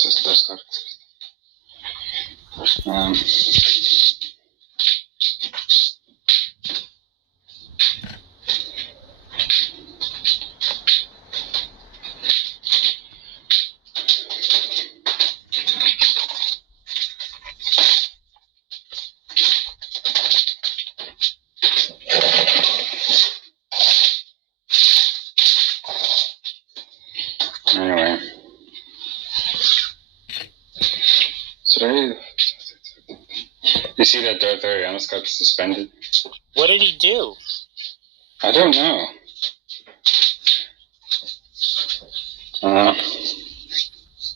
cosas dos cartas. Anyway. You see that Darth Arianos got suspended? What did he do? I don't know.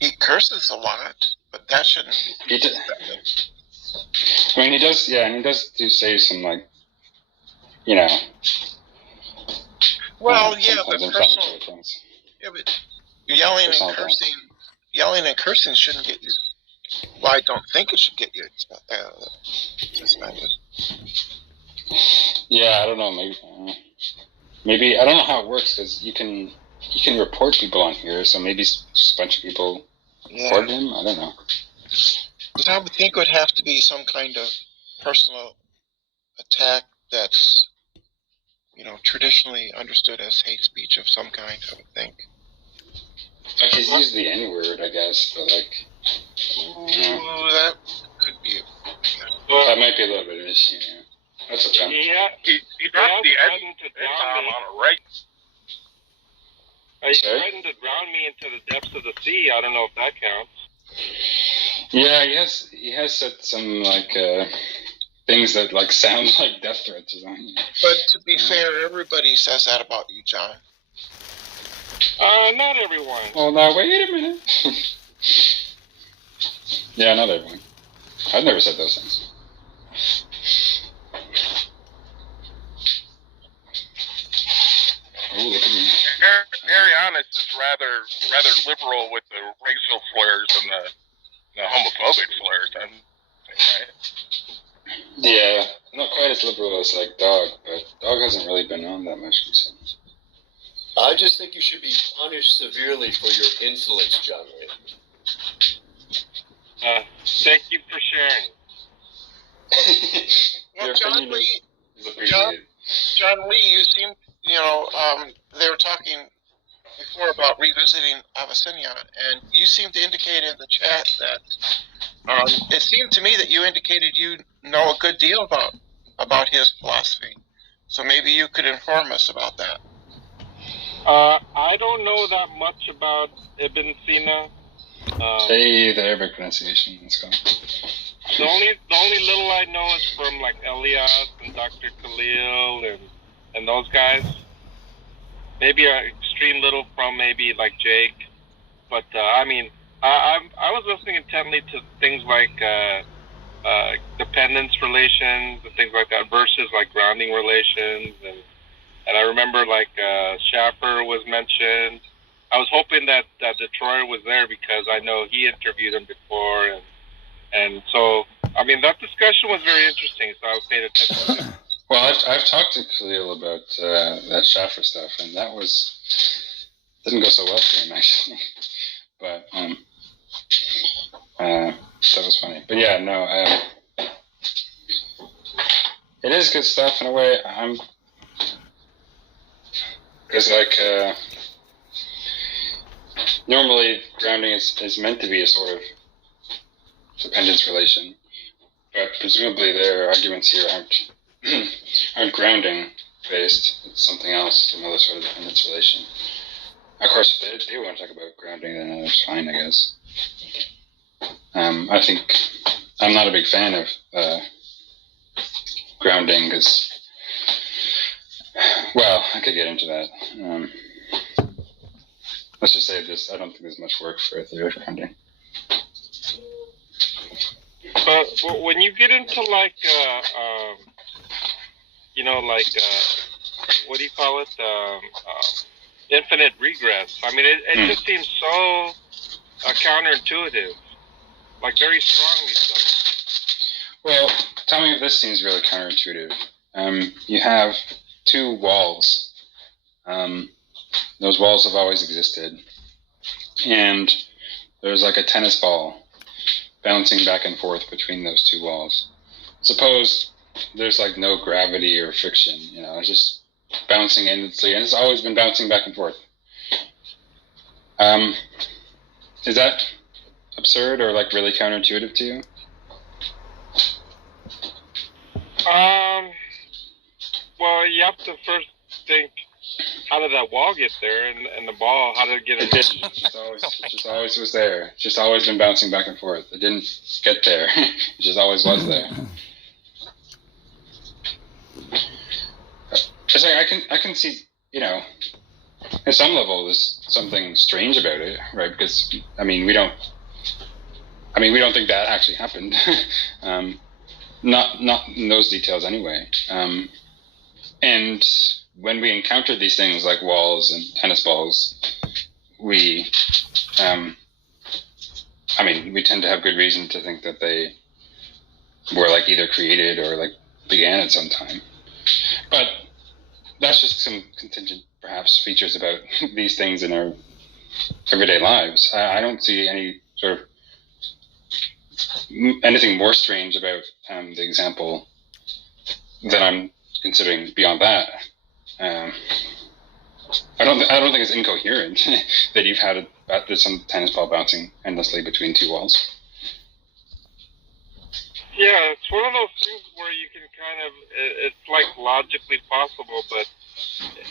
He curses a lot, but that shouldn't be suspended. I mean, he does, and he does say some, like, Well, but personal. Yeah, but yelling and cursing shouldn't get you. Well, I don't think it should get you suspended. Yeah, I don't know. Maybe I don't know how it works because you can report people on here. So maybe just a bunch of people reported him. I don't know. Because I would think it would have to be some kind of personal attack that's, traditionally understood as hate speech of some kind. I would think. Like he's used the N-word, I guess, but like. That could be. That might be a little bit of an issue. Yeah. That's okay. He dropped the N on a right. He threatened to drown me into the depths of the sea. I don't know if that counts. Yeah, he has said some like things that like sound like death threats or something. But to be fair, everybody says that about you, John. Not everyone. Well, now wait a minute. Yeah, not everyone. I've never said those things. Oh, look at me. Arianis is rather liberal with the racial slurs and the homophobic slurs, right? Yeah, not quite as liberal as like Dog, but Dog hasn't really been on that much recently. I just think you should be punished severely for your insolence, John Lee. Thank you for sharing. Well, John Lee, you seem, they were talking before about revisiting Avicenna, and you seem to indicate in the chat that it seemed to me that you indicated you know a good deal about his philosophy. So maybe you could inform us about that. I don't know that much about Ibn Sina. The Arabic pronunciation. Let's go. The only little I know is from like Elias and Dr. Khalil and those guys. Maybe an extreme little from maybe like Jake, but I was listening intently to things like dependence relations and things like that versus like grounding relations, and I remember like Schaffer was mentioned. I was hoping that Detroit was there because I know he interviewed him before, and so that discussion was very interesting. So I paid attention to it. Well, I've talked to Khalil about that Schaffer stuff, and didn't go so well for him actually. But that was funny. But yeah, no, it is good stuff in a way. Because like normally grounding is meant to be a sort of dependence relation, but presumably their arguments here aren't grounding based. It's something else, another sort of dependence relation. Of course, if they want to talk about grounding, then that's fine, I guess. I think I'm not a big fan of grounding because, well, I could get into that. Let's just say this: I don't think there's much work for a theory of grounding. But when you get into like, what do you call it? Infinite regress. It just seems so counterintuitive, like very strongly so. Well, tell me if this seems really counterintuitive. You have two walls. Those walls have always existed, and there's like a tennis ball bouncing back and forth between those two walls. Suppose there's like no gravity or friction, it's just bouncing endlessly, and it's always been bouncing back and forth. Is that absurd or like really counterintuitive to you? Well, you have to first think, how did that wall get there, and the ball, how did it get? It didn't. It just always was there. It's just always been bouncing back and forth. It didn't get there. It just always was there. It's like I can see, at some level there's something strange about it, right? Because we don't think that actually happened. Not in those details anyway. And when we encounter these things like walls and tennis balls, we tend to have good reason to think that they were like either created or like began at some time. But that's just some contingent, perhaps, features about these things in our everyday lives. I don't see any sort of anything more strange about the example that I'm considering beyond that. I don't think it's incoherent that you've had there's some tennis ball bouncing endlessly between two walls. Yeah, it's one of those things where you can it's like logically possible, but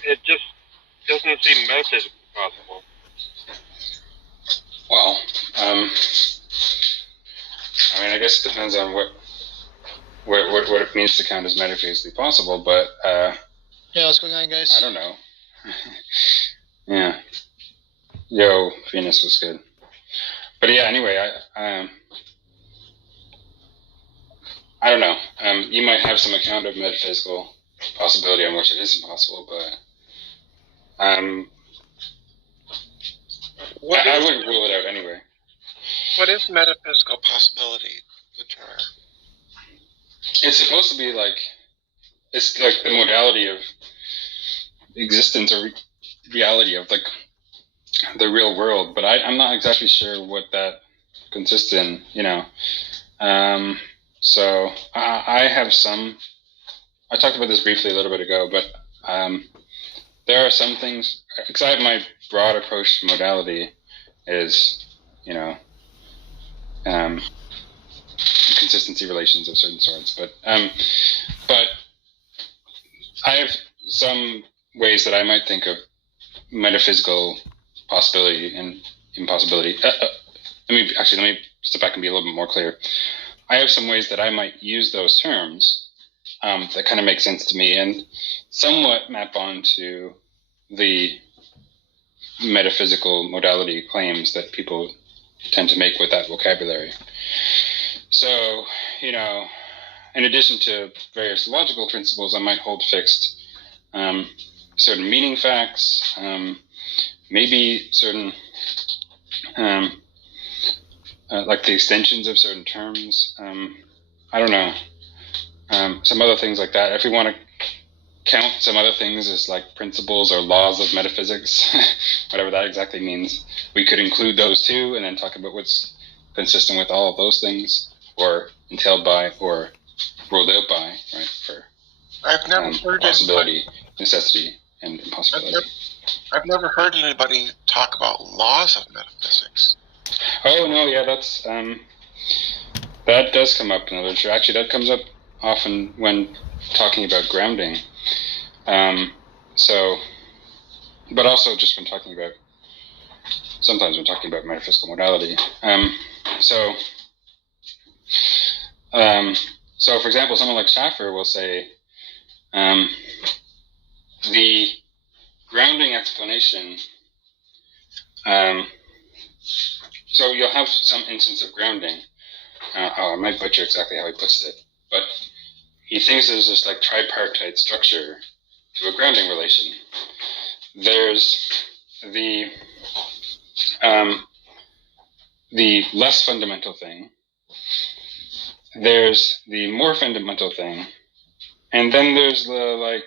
it just doesn't seem metaphysically possible. Well, I guess it depends on what it means to count as metaphysically possible, but Yeah, what's going on, guys? I don't know. Yeah. Yo, Venus was good. But yeah, anyway, I don't know. You might have some account of metaphysical possibility on which it is impossible, but I wouldn't rule it out anyway. What is metaphysical possibility, the term? It's supposed to be like, it's like the modality of existence or reality of like the real world, but I'm not exactly sure what that consists in, So I have some. I talked about this briefly a little bit ago, but there are some things, because I have my broad approach to modality is, consistency relations of certain sorts. But I have some ways that I might think of metaphysical possibility and impossibility. Let me step back and be a little bit more clear. I have some ways that I might use those terms that kind of make sense to me and somewhat map onto the metaphysical modality claims that people tend to make with that vocabulary. So, in addition to various logical principles, I might hold fixed certain meaning facts, maybe certain like the extensions of certain terms. I don't know. Some other things like that. If we want to count some other things as like principles or laws of metaphysics, whatever that exactly means, we could include those too, and then talk about what's consistent with all of those things, or entailed by, or ruled out by, right? For I've never heard possibility, necessity, and impossibility. I've never heard anybody talk about laws of metaphysics. Oh no, yeah, that's that does come up in the literature. Actually, that comes up often when talking about grounding. But also just when talking about, sometimes when talking about metaphysical modality. So for example, someone like Schaffer will say, the grounding explanation, so you'll have some instance of grounding. I might butcher exactly how he puts it, but he thinks there's this like tripartite structure to a grounding relation. There's the less fundamental thing. There's the more fundamental thing, and then there's the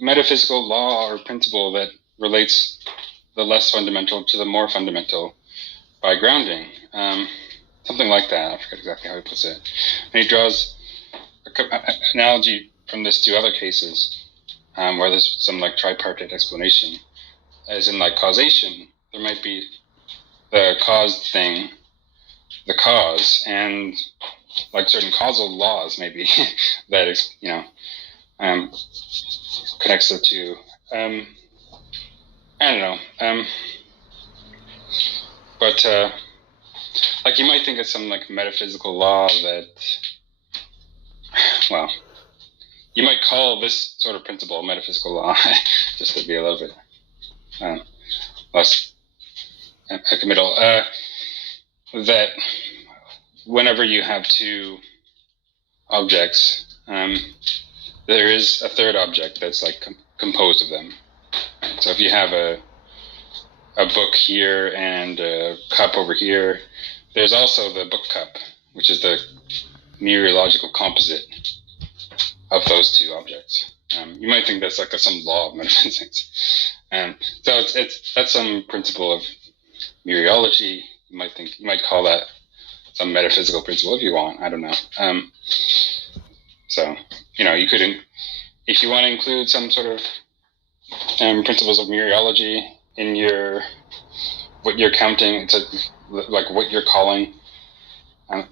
metaphysical law or principle that relates the less fundamental to the more fundamental. by grounding. Something like that. I forget exactly how he puts it. And he draws an analogy from this to other cases where there's some like tripartite explanation. As in like causation, there might be the caused thing, the cause, and like certain causal laws maybe that connects the two. I don't know. But like you might think of some like metaphysical law that, well, you might call this sort of principle a metaphysical law, just to be a little bit less committal. That whenever you have two objects, there is a third object that's like composed of them. So if you have a book here and a cup over here, there's also the book cup, which is the mereological composite of those two objects. You might think that's like some law of metaphysics. So that's some principle of mereology. You might call that some metaphysical principle if you want. I don't know. So you could, if you want to include some sort of principles of mereology in what you're counting, it's like what you're calling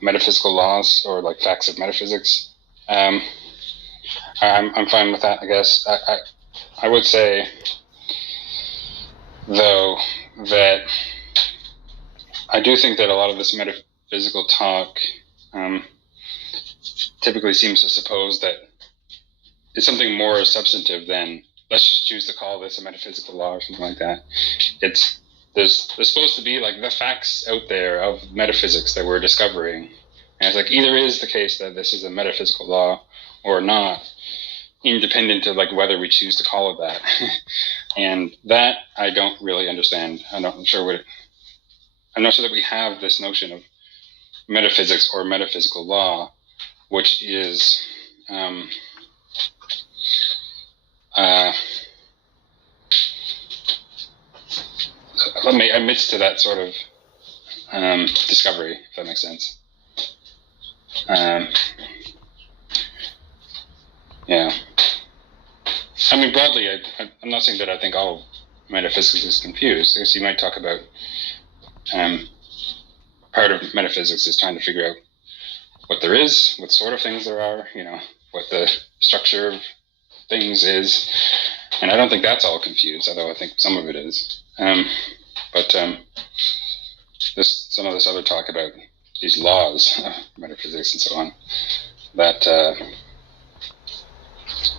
metaphysical laws or like facts of metaphysics. I'm fine with that, I guess. I would say, though, that I do think that a lot of this metaphysical talk typically seems to suppose that it's something more substantive than, let's just choose to call this a metaphysical law or something like that. There's supposed to be like the facts out there of metaphysics that we're discovering. And it's like either is the case that this is a metaphysical law or not, independent of like whether we choose to call it that. And that I don't really understand. I'm not sure that we have this notion of metaphysics or metaphysical law, which is amidst to that sort of discovery, if that makes sense. Yeah. I mean, broadly, I'm not saying that I think all metaphysics is confused. I guess you might talk about part of metaphysics is trying to figure out what there is, what sort of things there are, what the structure of things is. And I don't think that's all confused, although I think some of it is. But some of this other talk about these laws of metaphysics and so on, that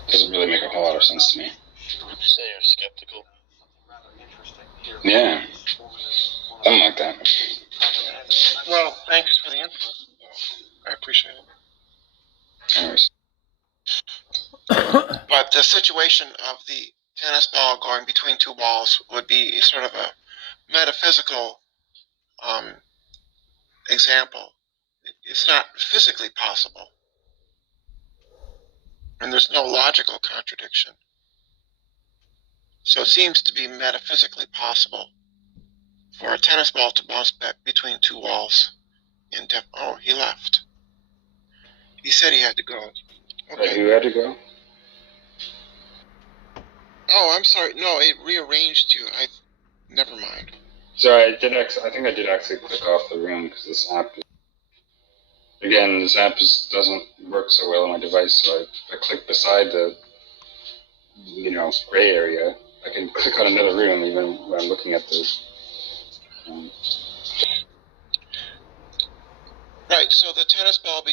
doesn't really make a whole lot of sense to me. Would you say you're skeptical? Yeah, something like that. Well, thanks for the input. I appreciate it. Anyways. But the situation of the tennis ball going between two walls would be sort of a metaphysical example. It's not physically possible. And there's no logical contradiction. So it seems to be metaphysically possible for a tennis ball to bounce back between two walls in depth. Oh, he left. He said he had to go. Okay. You had to go? Oh, I'm sorry. No, it rearranged you. Never mind. Sorry, I think I did actually click off the room because this app doesn't work so well on my device, so I click beside the gray area. I can click on another room even when I'm looking at this. Right, so the tennis ball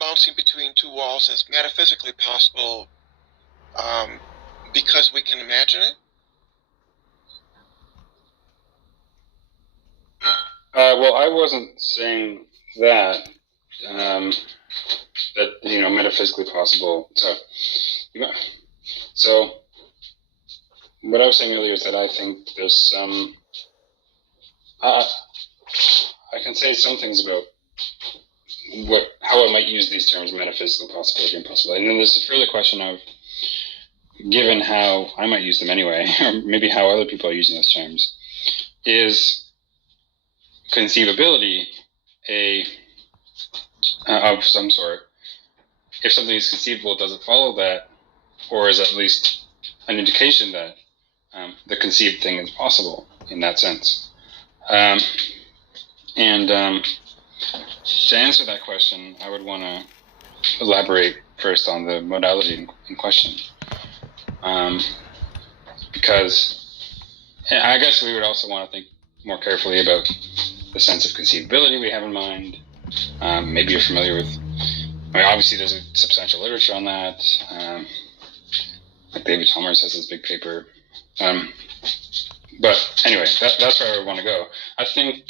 bouncing between two walls is metaphysically possible because we can imagine it? Well, I wasn't saying that. Metaphysically possible. So what I was saying earlier is that I think there's some. I can say some things about how I might use these terms: metaphysical possibility and possibility. And then there's a further question of, given how I might use them anyway, or maybe how other people are using those terms, is conceivability of some sort, if something is conceivable, does it follow that, or is at least an indication that the conceived thing is possible in that sense? To answer that question, I would want to elaborate first on the modality in question, because I guess we would also want to think more carefully about the sense of conceivability we have in mind. Maybe you're familiar with, obviously there's a substantial literature on that. Like David Chalmers has this big paper. But anyway, that's where I would want to go. I think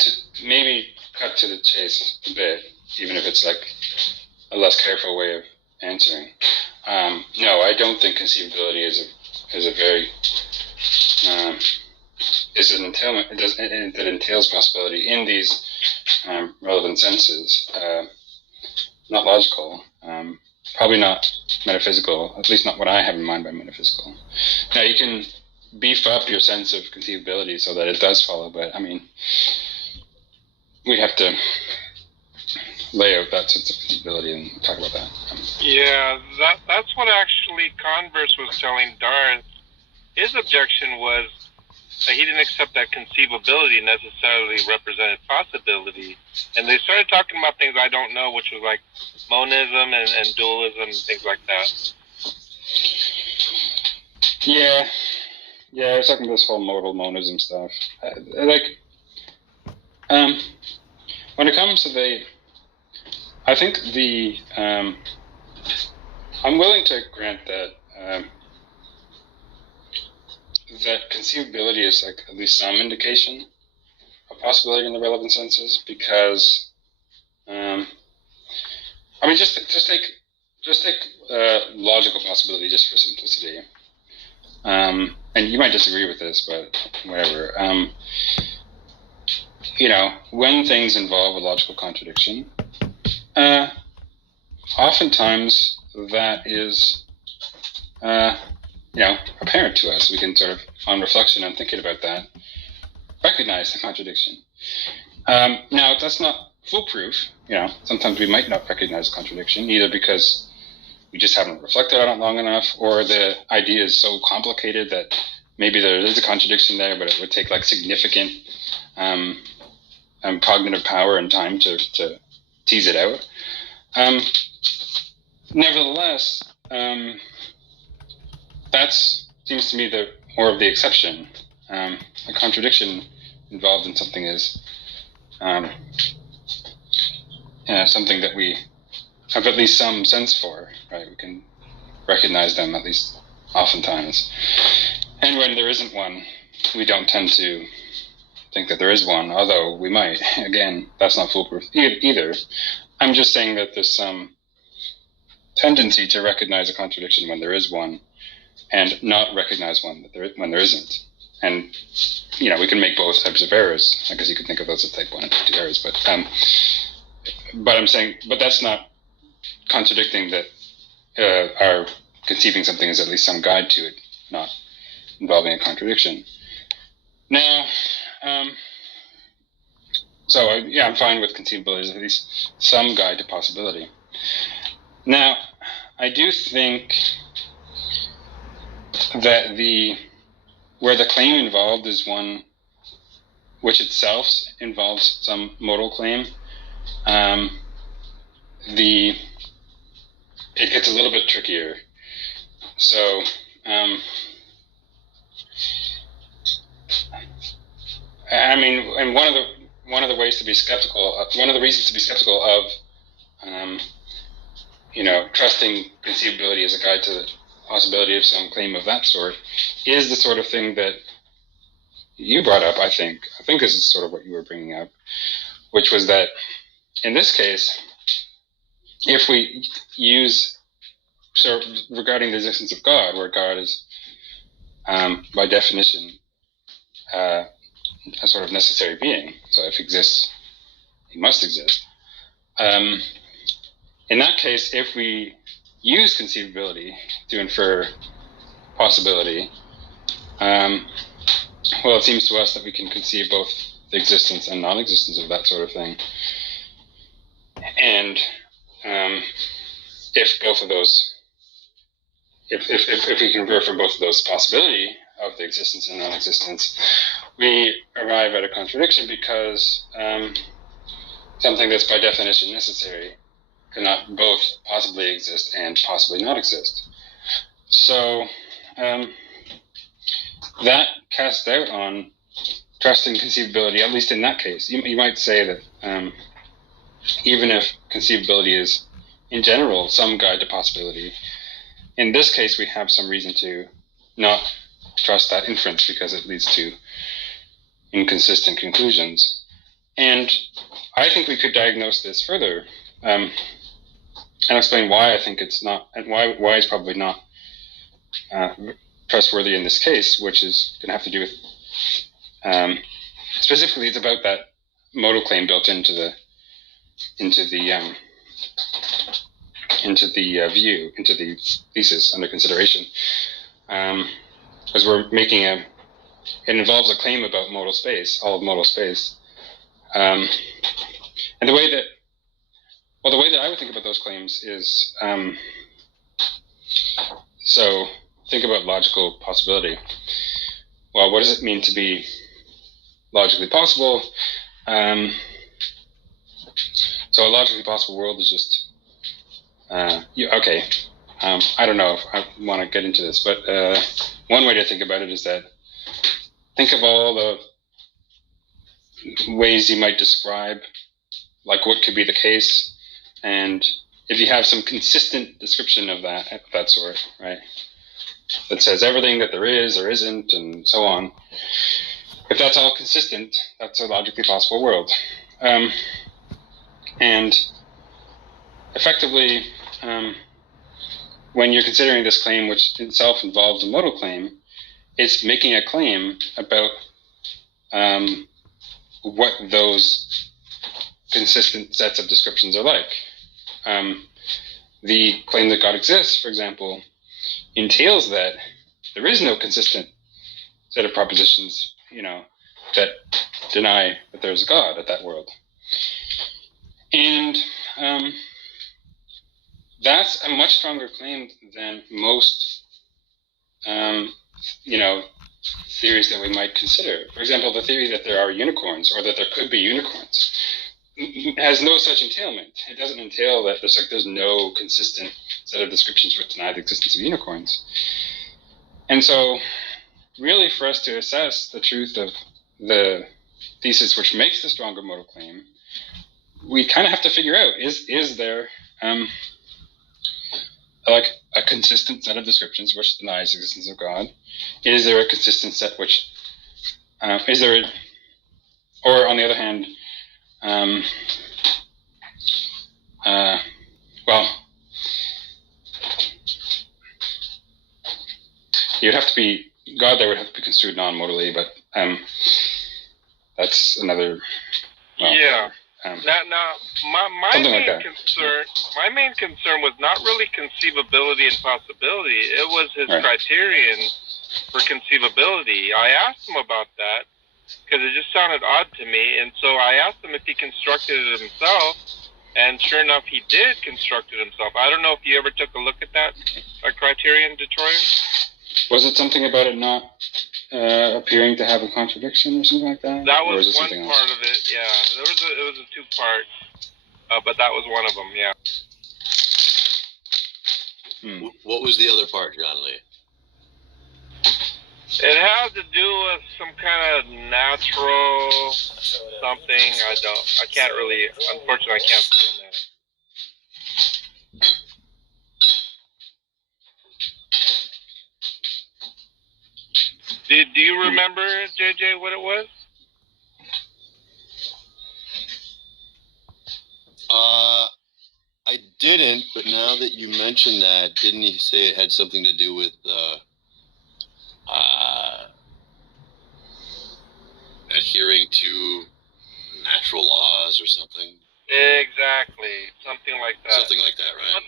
to maybe cut to the chase a bit, even if it's like a less careful way of answering. No, I don't think conceivability is a very is an entailment that entails possibility in these relevant senses. Not logical, probably not metaphysical, at least not what I have in mind by metaphysical. Now, you can beef up your sense of conceivability so that it does follow, but I mean, we'd have to lay out that sense of conceivability and talk about that. Yeah, that's what actually Converse was telling Darth. His objection was that he didn't accept that conceivability necessarily represented possibility. And they started talking about things I don't know, which was like monism and dualism and things like that. Yeah, I was talking about this whole modal monism stuff. When it comes to I think I'm willing to grant that that conceivability is like at least some indication of possibility in the relevant senses, because just take logical possibility just for simplicity. And you might disagree with this, but whatever. When things involve a logical contradiction, oftentimes that is, apparent to us. We can sort of, on reflection and thinking about that, recognize the contradiction. Now, that's not foolproof. Sometimes we might not recognize a contradiction, either because we just haven't reflected on it long enough, or the idea is so complicated that maybe there is a contradiction there, but it would take like significant cognitive power and time to tease it out. Nevertheless, that seems to me more of the exception. A contradiction involved in something is something that we have at least some sense for, right? We can recognize them at least oftentimes. And when there isn't one, we don't tend to think that there is one, although we might. Again, that's not foolproof either. I'm just saying that there's some tendency to recognize a contradiction when there is one, and not recognize one when there isn't. And we can make both types of errors. I guess you could think of those as type 1 and type 2 errors, but I'm saying, but that's not contradicting that our conceiving something is at least some guide to it, not involving a contradiction. Now, I'm fine with conceivability as at least some guide to possibility. Now, I do think that where the claim involved is one which itself involves some modal claim, it gets a little bit trickier. So, and one of the ways to be skeptical, one of the reasons to be skeptical of, trusting conceivability as a guide to the possibility of some claim of that sort, is the sort of thing that you brought up. I think this is sort of what you were bringing up, which was that in this case, if we use regarding the existence of God, where God is by definition a sort of necessary being, so if he exists, he must exist. In that case, if we use conceivability to infer possibility, well, it seems to us that we can conceive both the existence and non-existence of that sort of thing. And if both of those, if we can infer from both of those possibility of the existence and non-existence, we arrive at a contradiction because something that's by definition necessary cannot both possibly exist and possibly not exist. So that casts doubt on trust and conceivability, at least in that case. You might say that even if conceivability is, in general, some guide to possibility, in this case we have some reason to not trust that inference because it leads to inconsistent conclusions. And I think we could diagnose this further and explain why I think it's not, and why it's probably not trustworthy in this case, which is going to have to do with, specifically, it's about that modal claim built into the view, into the thesis under consideration, because we're making it involves a claim about modal space, all of modal space, and the way that I would think about those claims is, so think about logical possibility. Well, what does it mean to be logically possible? So a logically possible world is just, okay, I don't know if I want to get into this, but one way to think about it is that think of all the ways you might describe like what could be the case, and if you have some consistent description of that sort, right, that says everything that there is or isn't and so on, if that's all consistent, that's a logically possible world. And effectively, when you're considering this claim, which itself involves a modal claim, it's making a claim about what those consistent sets of descriptions are like. The claim that God exists, for example, entails that there is no consistent set of propositions, that deny that there's a God at that world. And that's a much stronger claim than most, theories that we might consider. For example, the theory that there are unicorns or that there could be unicorns has no such entailment. It doesn't entail that there's no consistent set of descriptions which deny the existence of unicorns. And so, really, for us to assess the truth of the thesis which makes the stronger modal claim, we kind of have to figure out, is there like a consistent set of descriptions which denies the existence of God? Is there a consistent set which, or on the other hand, you'd have to be, God there would have to be construed non-modally, but that's another. Well, yeah. Now, my main concern was not really conceivability and possibility. It was his criterion for conceivability. I asked him about that because it just sounded odd to me, and so I asked him if he constructed it himself, and sure enough, he did construct it himself. I don't know if you ever took a look at that criterion, Detroit. Was it something about it not appearing to have a contradiction or something like that? That was one part of it, yeah. It was a two-part, but that was one of them, yeah. What was the other part, John Lee? It had to do with some kind of natural something. I can't really, unfortunately, I can't explain that. Do you remember, JJ, what it was? I didn't, but now that you mentioned that, didn't he say it had something to do with adhering to natural laws or something? Exactly, something like that. Something like that, right?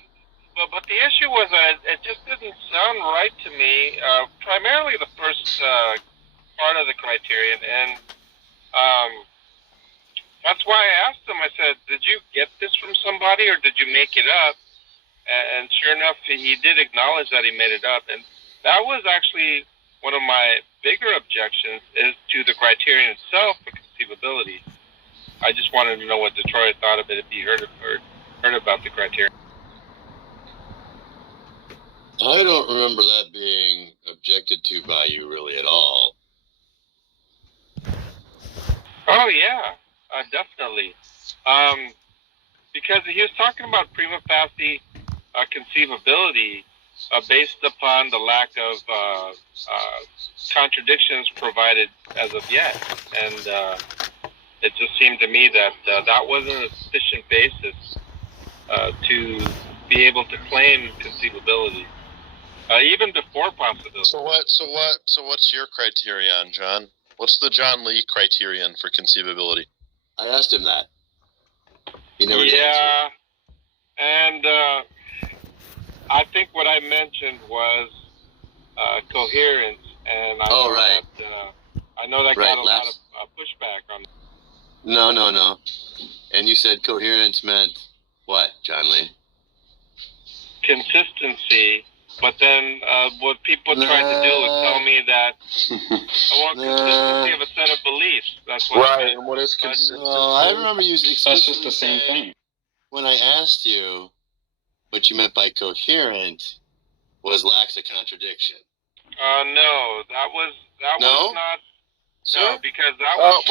but the issue was that it just didn't sound right to me. Primarily the first part of the criterion, and that's why I asked him. I said, "Did you get this from somebody, or did you make it up?" And sure enough, he did acknowledge that he made it up, and that was actually one of my bigger objections is to the criterion itself for conceivability. I just wanted to know what Detroit thought of it if he heard about the criterion. I don't remember that being objected to by you really at all. Oh yeah, definitely. Because he was talking about prima facie conceivability based upon the lack of contradictions provided as of yet, and it just seemed to me that that wasn't a sufficient basis to be able to claim conceivability, even before possibility. So what's your criterion, John? What's the John Lee criterion for conceivability? I asked him that. He never did answer. Yeah, and I think what I mentioned was coherence, and I know right. I know that Right, got a lot of pushback on. No. And you said coherence meant what, John Lee? Consistency, but then what people tried to do was tell me that I want consistency of a set of beliefs. That's what I meant. And what is consistency? I remember you That's just the same thing. when I asked you what you meant by coherent was lacks a contradiction. No, that was No? not. Sir? No, because that was.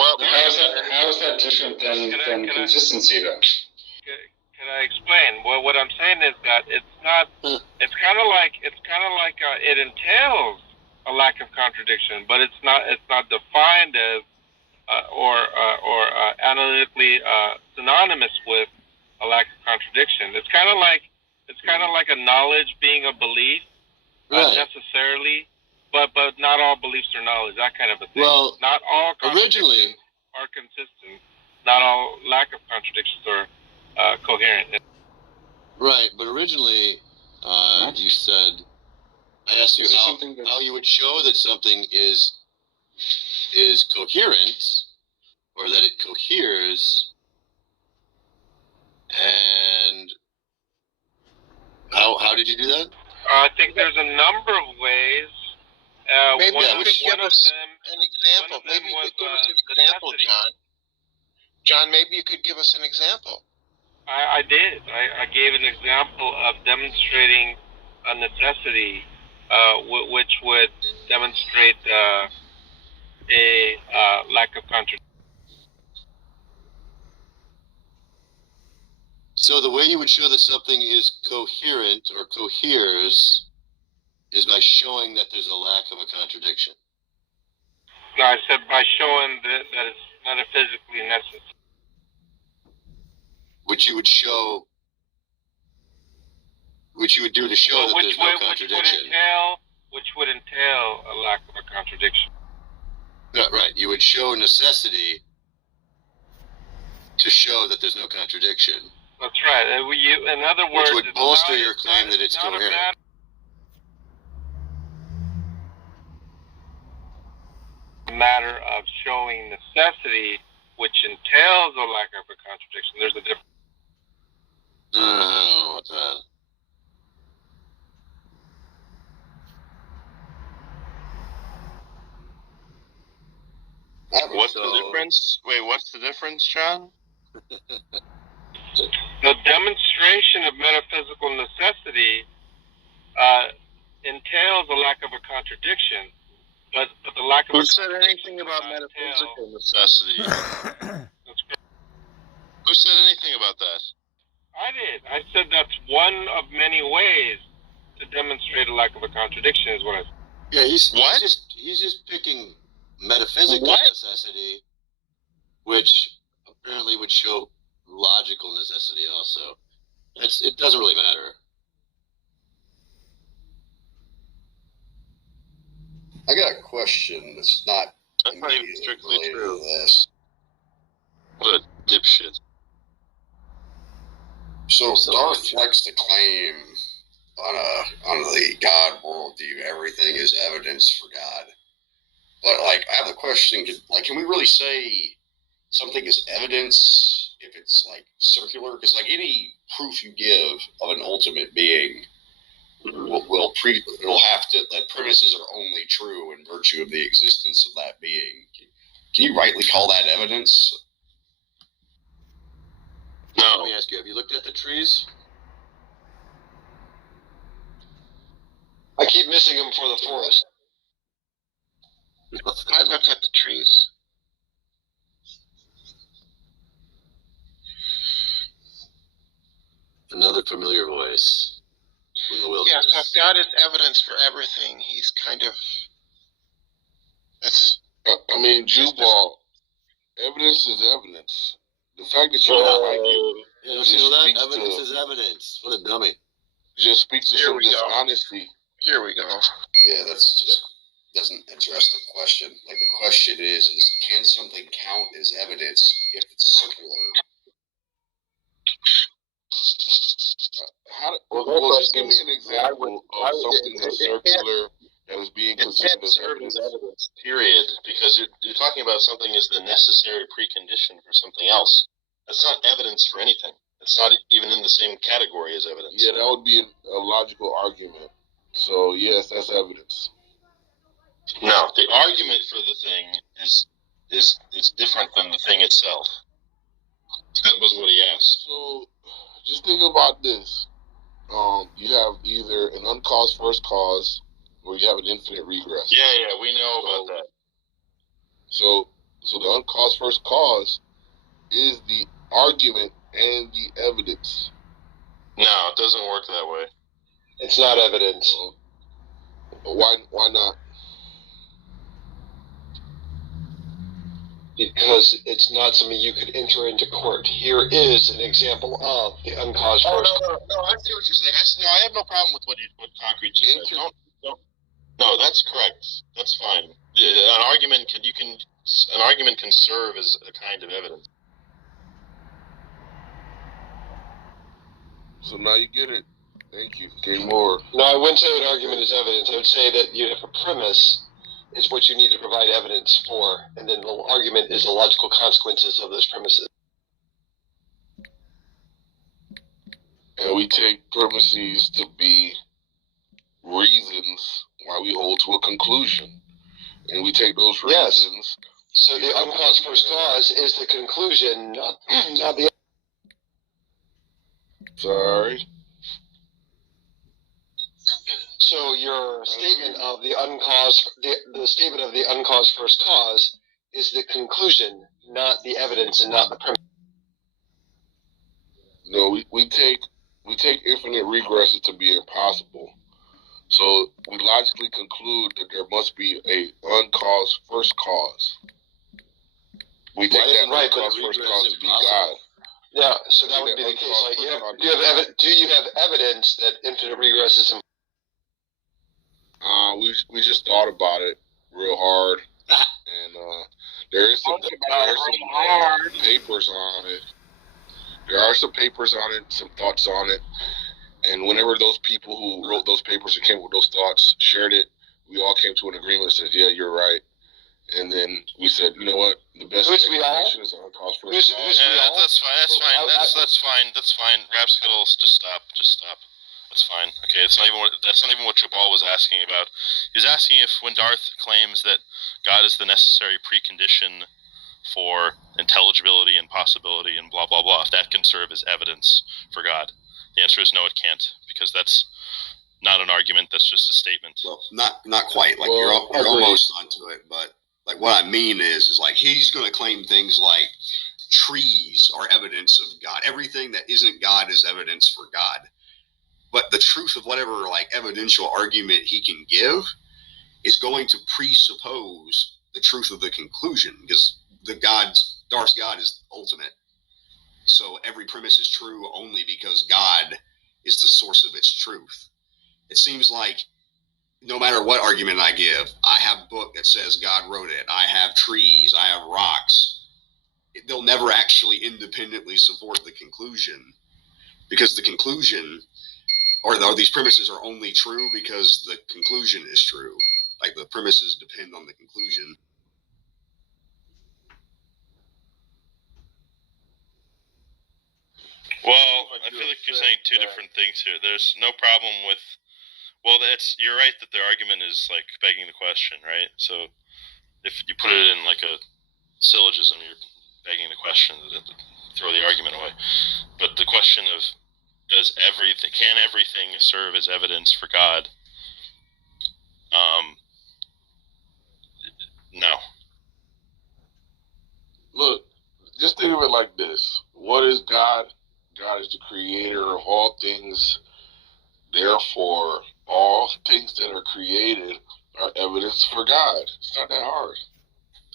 How is that different than consistency, though? Can I explain? Well, what I'm saying is that it's not. It's kind of like it entails a lack of contradiction, but it's not defined as or analytically synonymous with a lack of contradiction. It's kind of like a knowledge being a belief, Right. necessarily, but not all beliefs are knowledge. That kind of a thing. Well, not all originally, contradictions are consistent. Not all lack of contradictions are coherent. right, but originally, you said, I asked you Is there something that- how you would show that something is coherent, or that it coheres, and how did you do that? I think there's a number of ways. Maybe One you of could give them, us an example. one of them Maybe you was, could give us an example, necessity. John. John, maybe you could give us an example. I did. I gave an example of demonstrating a necessity, which would demonstrate a lack of contradiction. So the way you would show that something is coherent or coheres is by showing that there's a lack of a contradiction. No, I said by showing that it's metaphysically necessary. Which you would do to show that there's no contradiction. Which would entail a lack of a contradiction. No, right. You would show necessity to show that there's no contradiction. That's right. In other words, Which would bolster your claim that it's coherent. A matter of showing necessity, which entails a lack of a contradiction. There's a difference. I don't know about that. What's the difference? Wait, what's the difference, John? The demonstration of metaphysical necessity entails a lack of a contradiction, but the lack of Who said anything about metaphysical necessity? That's correct. Who said anything about that? I did. I said that's one of many ways to demonstrate a lack of a contradiction. Is what I said. Yeah, he's What? just picking metaphysical What? necessity, which apparently would show logical necessity also. It doesn't really matter. I got a question that's not That's not even immediately strictly related true. to this. What a dipshit. So Darth likes to claim on the God worldview, everything is evidence for God. But like, I have a question: can we really say something is evidence if it's like circular? Because like any proof you give of an ultimate being it'll have to, that premises are only true in virtue of the existence of that being. Can you rightly call that evidence? Now, let me ask you, have you looked at the trees? I keep missing them for the forest. I looked at the trees. Another familiar voice from the Yeah, wilderness. so if God is evidence for everything, he's kind of, that's, I mean, Jubal, evidence is evidence. The fact that you don't like it Yeah, don't you know that? speaks Evidence to- is evidence. What a dummy. just speaks to Here some we go. dishonesty. here we go. Yeah, that's just doesn't address the question. Like the question is can something count as evidence if it's circular? Well, just give me an example of something that's circular that is being considered as evidence. Period. Because you're talking about something as the necessary precondition for something else. That's not evidence for anything. It's not even in the same category as evidence. Yeah, that would be a logical argument. So yes, that's evidence. No, the argument for the thing is different than the thing itself. That was what he asked. So just think about this. You have either an uncaused first cause or you have an infinite regress. Yeah, we know about that. So the uncaused first cause is the argument and the evidence. No, it doesn't work that way. It's not evidence. Why not? Because it's not something you could enter into court. Here is an example of the uncaused Oh, first. no, I see what you're saying. I have no problem with what Concrete just said. Don't. No, that's correct. That's fine. An argument can serve as a kind of evidence. So now you get it. Thank you. Game more. No, I wouldn't say an argument is evidence. I would say that you have a premise is what you need to provide evidence for, and then the argument is the logical consequences of those premises. And we take premises to be reasons why we hold to a conclusion. And we take those Yes. reasons. So the uncaused first cause is the conclusion, not the. Sorry. So your statement of the uncaused, the statement of the uncaused first cause is the conclusion, not the evidence, and not the premise. No, we take infinite regresses to be impossible. So we logically conclude that there must be a uncaused first cause. We take that Right, but uncaused a first regress cause is to be impossible. God. Yeah, so that Okay, would be the that case. Like, uncaused do you have evidence that infinite regress is? We just thought about it real hard, and there is some papers on it. There are some papers on it, some thoughts on it, and whenever those people who wrote those papers and came up with those thoughts shared it, we all came to an agreement and said, "Yeah, you're right." And then we said, "You know what? The best Who's we all? explanation is uncaused first Who's cause." we all? That's fine. That's fine. That's fine. Rapskittles, just stop. That's fine. Okay, that's not even what Jabal was asking about. He's asking if when Darth claims that God is the necessary precondition for intelligibility and possibility and blah blah blah, if that can serve as evidence for God. The answer is no, it can't, because that's not an argument. That's just a statement. Well, not quite. Like Well, you're almost onto it, but like what I mean is like he's going to claim things like trees are evidence of God. Everything that isn't God is evidence for God. But the truth of whatever like evidential argument he can give is going to presuppose the truth of the conclusion, because Darth's God is ultimate. So every premise is true only because God is the source of its truth. It seems like no matter what argument I give, I have a book that says God wrote it. I have trees. I have rocks. They'll never actually independently support the conclusion, because the conclusion or these premises are only true because the conclusion is true. Like the premises depend on the conclusion. Well, I feel like you're saying two different things here. There's no problem with. Well, you're right that their argument is like begging the question, right? So if you put it in like a syllogism, you're begging the question, throw the argument away. But the question of can everything serve as evidence for God? No. Look, just think of it like this. What is God? God is the creator of all things. Therefore, all things that are created are evidence for God. It's not that hard.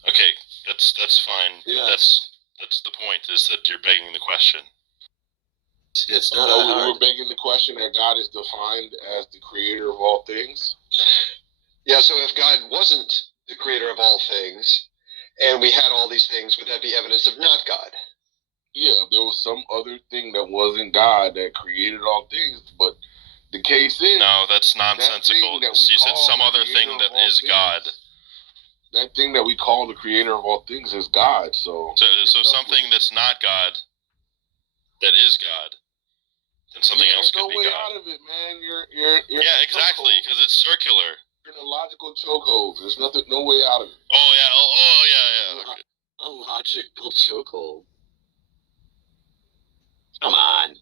Okay, that's fine. Yeah. That's the point, is that you're begging the question. It's not that hard. We're begging the question that God is defined as the creator of all things. Yeah, so if God wasn't the creator of all things, and we had all these things, would that be evidence of not God? Yeah, if there was some other thing that wasn't God that created all things, but the case is... No, that's nonsensical. That You said some other thing that is things, God. That thing that we call the creator of all things is God, so something that's not God, that is God, then something else could be God. There's no way out of it, man. You're yeah, exactly, because it's circular. You're in a logical chokehold. There's no way out of it. Oh yeah. Okay. A logical chokehold. Come on,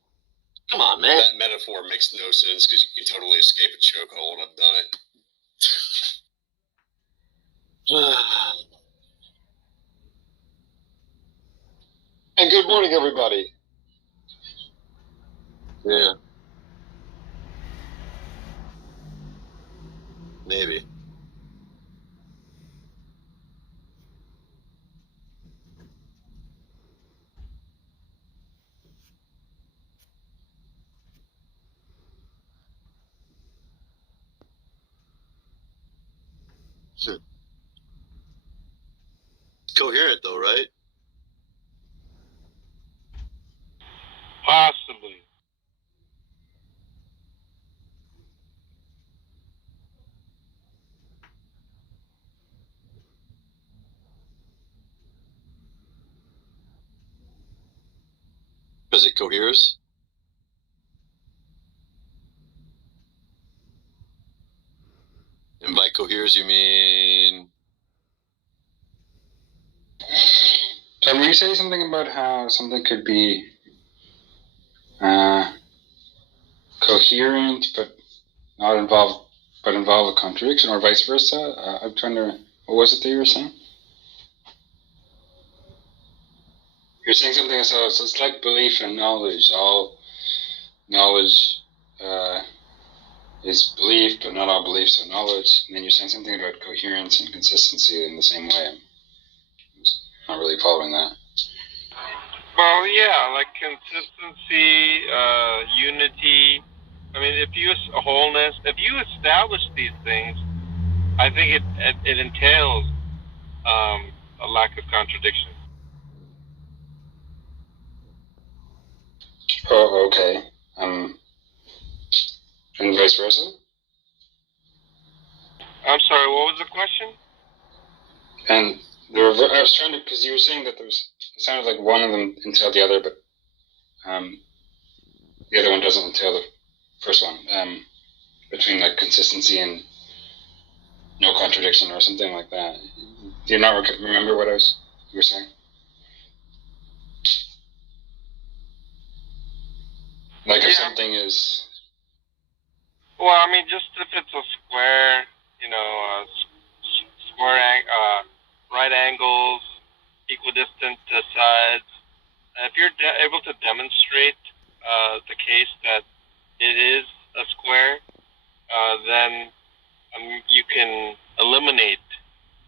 man. That metaphor makes no sense because you can totally escape a chokehold. I've done it. And good morning, everybody. Yeah. Maybe. Coherent though, right? Possibly. Because it coheres? And by coheres you mean... Tom, were you saying something about how something could be coherent but not involve a contradiction, or vice versa? I'm trying to. What was it that you were saying? You're saying something so it's like belief and knowledge. All knowledge is belief, but not all beliefs are knowledge. And then you're saying something about coherence and consistency in the same way. I'm not really following that. Well, yeah, like consistency, unity. I mean, if you establish these things, I think it entails a lack of contradiction. Oh, okay. And vice versa? I'm sorry, what was the question? And I was trying to, because you were saying that it sounded like one of them entailed the other, but the other one doesn't entail the first one. Between like consistency and no contradiction or something like that. Do you not remember what you were saying? Like if something is... Well, I mean, just if it's a square, right angles, equidistant sides. If you're able to demonstrate the case that it is a square, then you can eliminate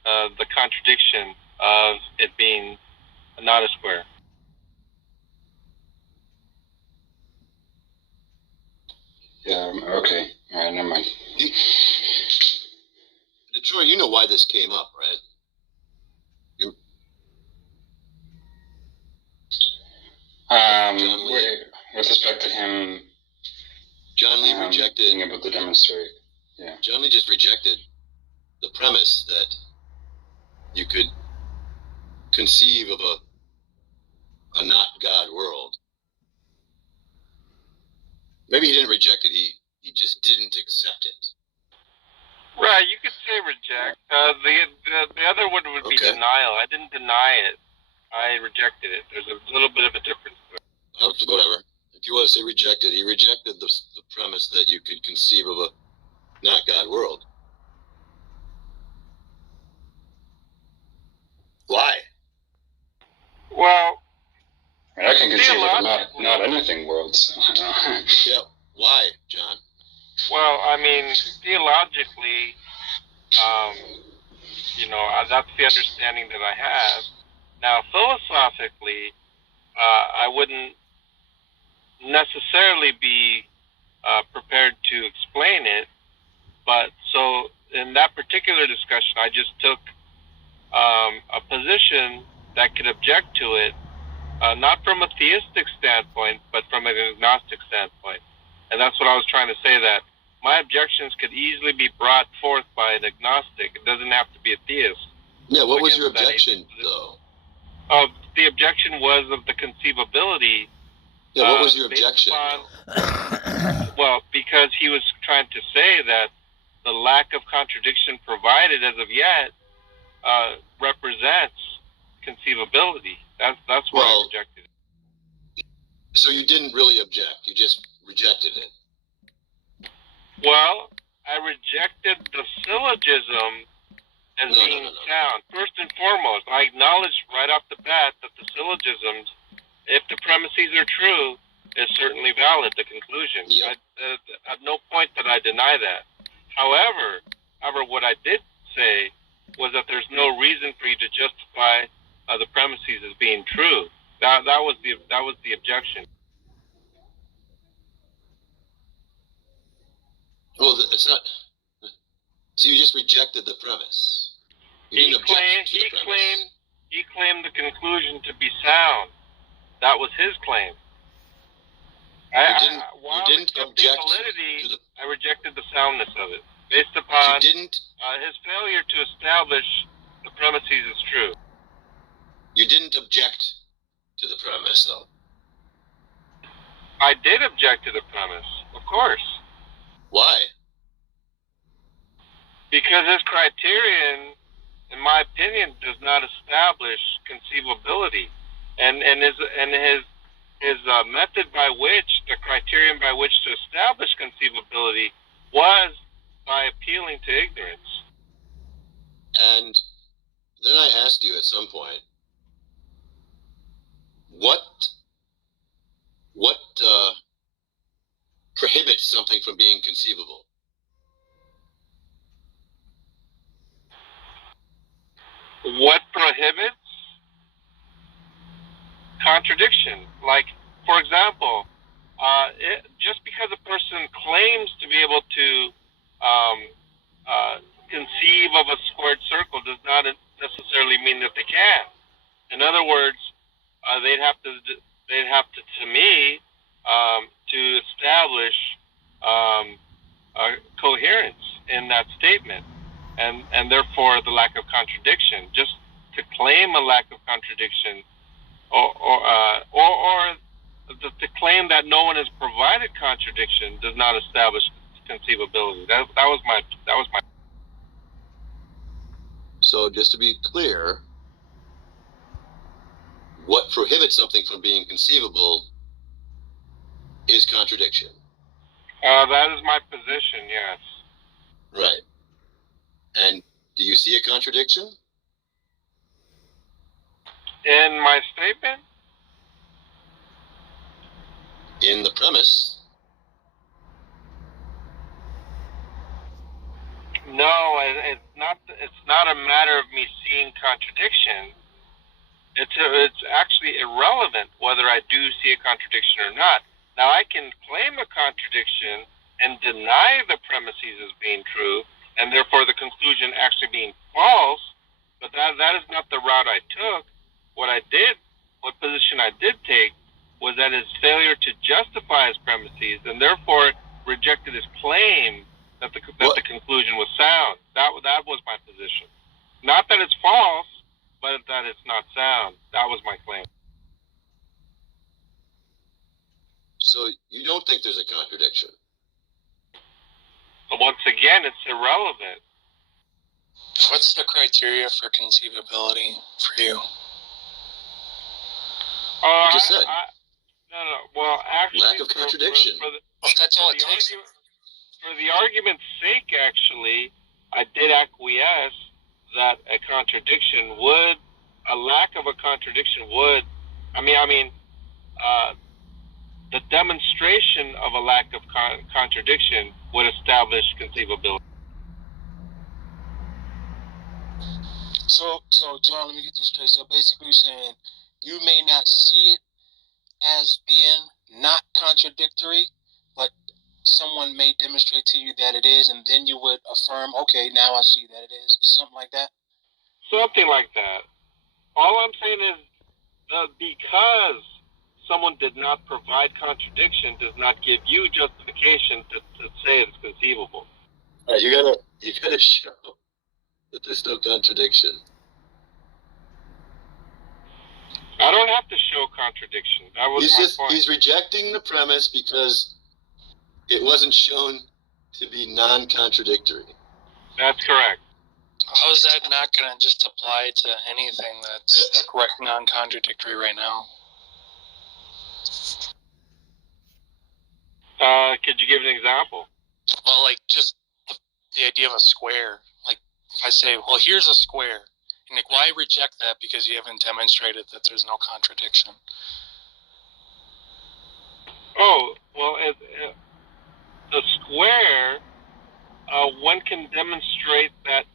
the contradiction of it being not a square. Yeah, okay. All right, never mind. Detroit, you know why this came up, right? With respect to him John Lee rejected. being able to demonstrate. Yeah. John Lee just rejected the premise that you could conceive of a not God world. Maybe he didn't reject it. He just didn't accept it. Right, you could say reject. The other one would be Okay. denial. I didn't deny it. I rejected it. There's a little bit of a difference there. Whatever. If you want to say rejected, he rejected the premise that you could conceive of a not God world. Why? Well, I can conceive of a Theologically- not anything world, so I don't know. Yeah. Why, John? well, I mean, theologically, that's the understanding that I have. Now, philosophically, I wouldn't necessarily be prepared to explain it, but so in that particular discussion, I just took a position that could object to it, not from a theistic standpoint, but from an agnostic standpoint. And that's what I was trying to say, that my objections could easily be brought forth by an agnostic. It doesn't have to be a theist. Yeah, what was your Against that objection, atheist though? The objection was of the conceivability. Yeah, what was your based objection? upon- well, because he was trying to say that the lack of contradiction provided as of yet represents conceivability. That's why I rejected it. So you didn't really object. You just rejected it. Well, I rejected the syllogism as being sound. First and foremost, I acknowledged right off the bat that the syllogisms, if the premises are true, is certainly valid, the conclusion. Yep. At no point did I deny that. However, what I did say was that there's no reason for you to justify the premises as being true. That was the objection. Well, it's not. So you just rejected the premise. You didn't object to the premise. He claimed the conclusion to be sound. That was his claim. While you didn't accepting object validity, to the. I rejected the soundness of it, based upon You didn't. his failure to establish the premises as true. You didn't object to the premise, though. I did object to the premise, of course, Why? because his criterion, in my opinion, does not establish conceivability, and his method by which, the criterion by which to establish conceivability, was by appealing to ignorance. And then I asked you at some point, what prohibits something from being conceivable? What prohibits contradiction? Like, for example, just because a person claims to be able to conceive of a squared circle does not necessarily mean that they can. In other words, they'd have to me, to establish coherence in that statement, and therefore the lack of contradiction. Just to claim a lack of contradiction, or to claim that no one has provided contradiction does not establish conceivability. That was my. So just to be clear, what prohibits something from being conceivable is contradiction. That is my position. Yes. Right. And do you see a contradiction? In my statement? In the premise? No, it's not a matter of me seeing contradiction. It's actually irrelevant whether I do see a contradiction or not. Now, I can claim a contradiction and deny the premises as being true, and therefore the conclusion actually being false, but that is not the route I took. What position I did take was that his failure to justify his premises, and therefore rejected his claim that the conclusion was sound. That was my position. Not that it's false, but that it's not sound. That was my claim. So you don't think there's a contradiction? But once again, it's irrelevant. What's the criteria for conceivability for you? You just said. No. Well, actually, lack of contradiction. That's all it takes. For the argument's sake, actually, I did acquiesce that a lack of a contradiction would, the demonstration of a lack of contradiction would establish conceivability. So John, let me get this straight. So basically, you're saying you may not see it as being not contradictory, but someone may demonstrate to you that it is, and then you would affirm, okay, now I see that it is. Something like that? Something like that. All I'm saying is that because someone did not provide contradiction does not give you justification to say it's conceivable. All right, you gotta show that there's no contradiction. I don't have to show contradiction. That was my point. He's rejecting the premise because it wasn't shown to be non-contradictory. That's correct. How is that not going to just apply to anything that's correct non-contradictory right now? Could you give an example? Well, like just the idea of a square. Like if I say, well, here's a square. And like, why reject that because you haven't demonstrated that there's no contradiction? Oh, well, the square, one can demonstrate that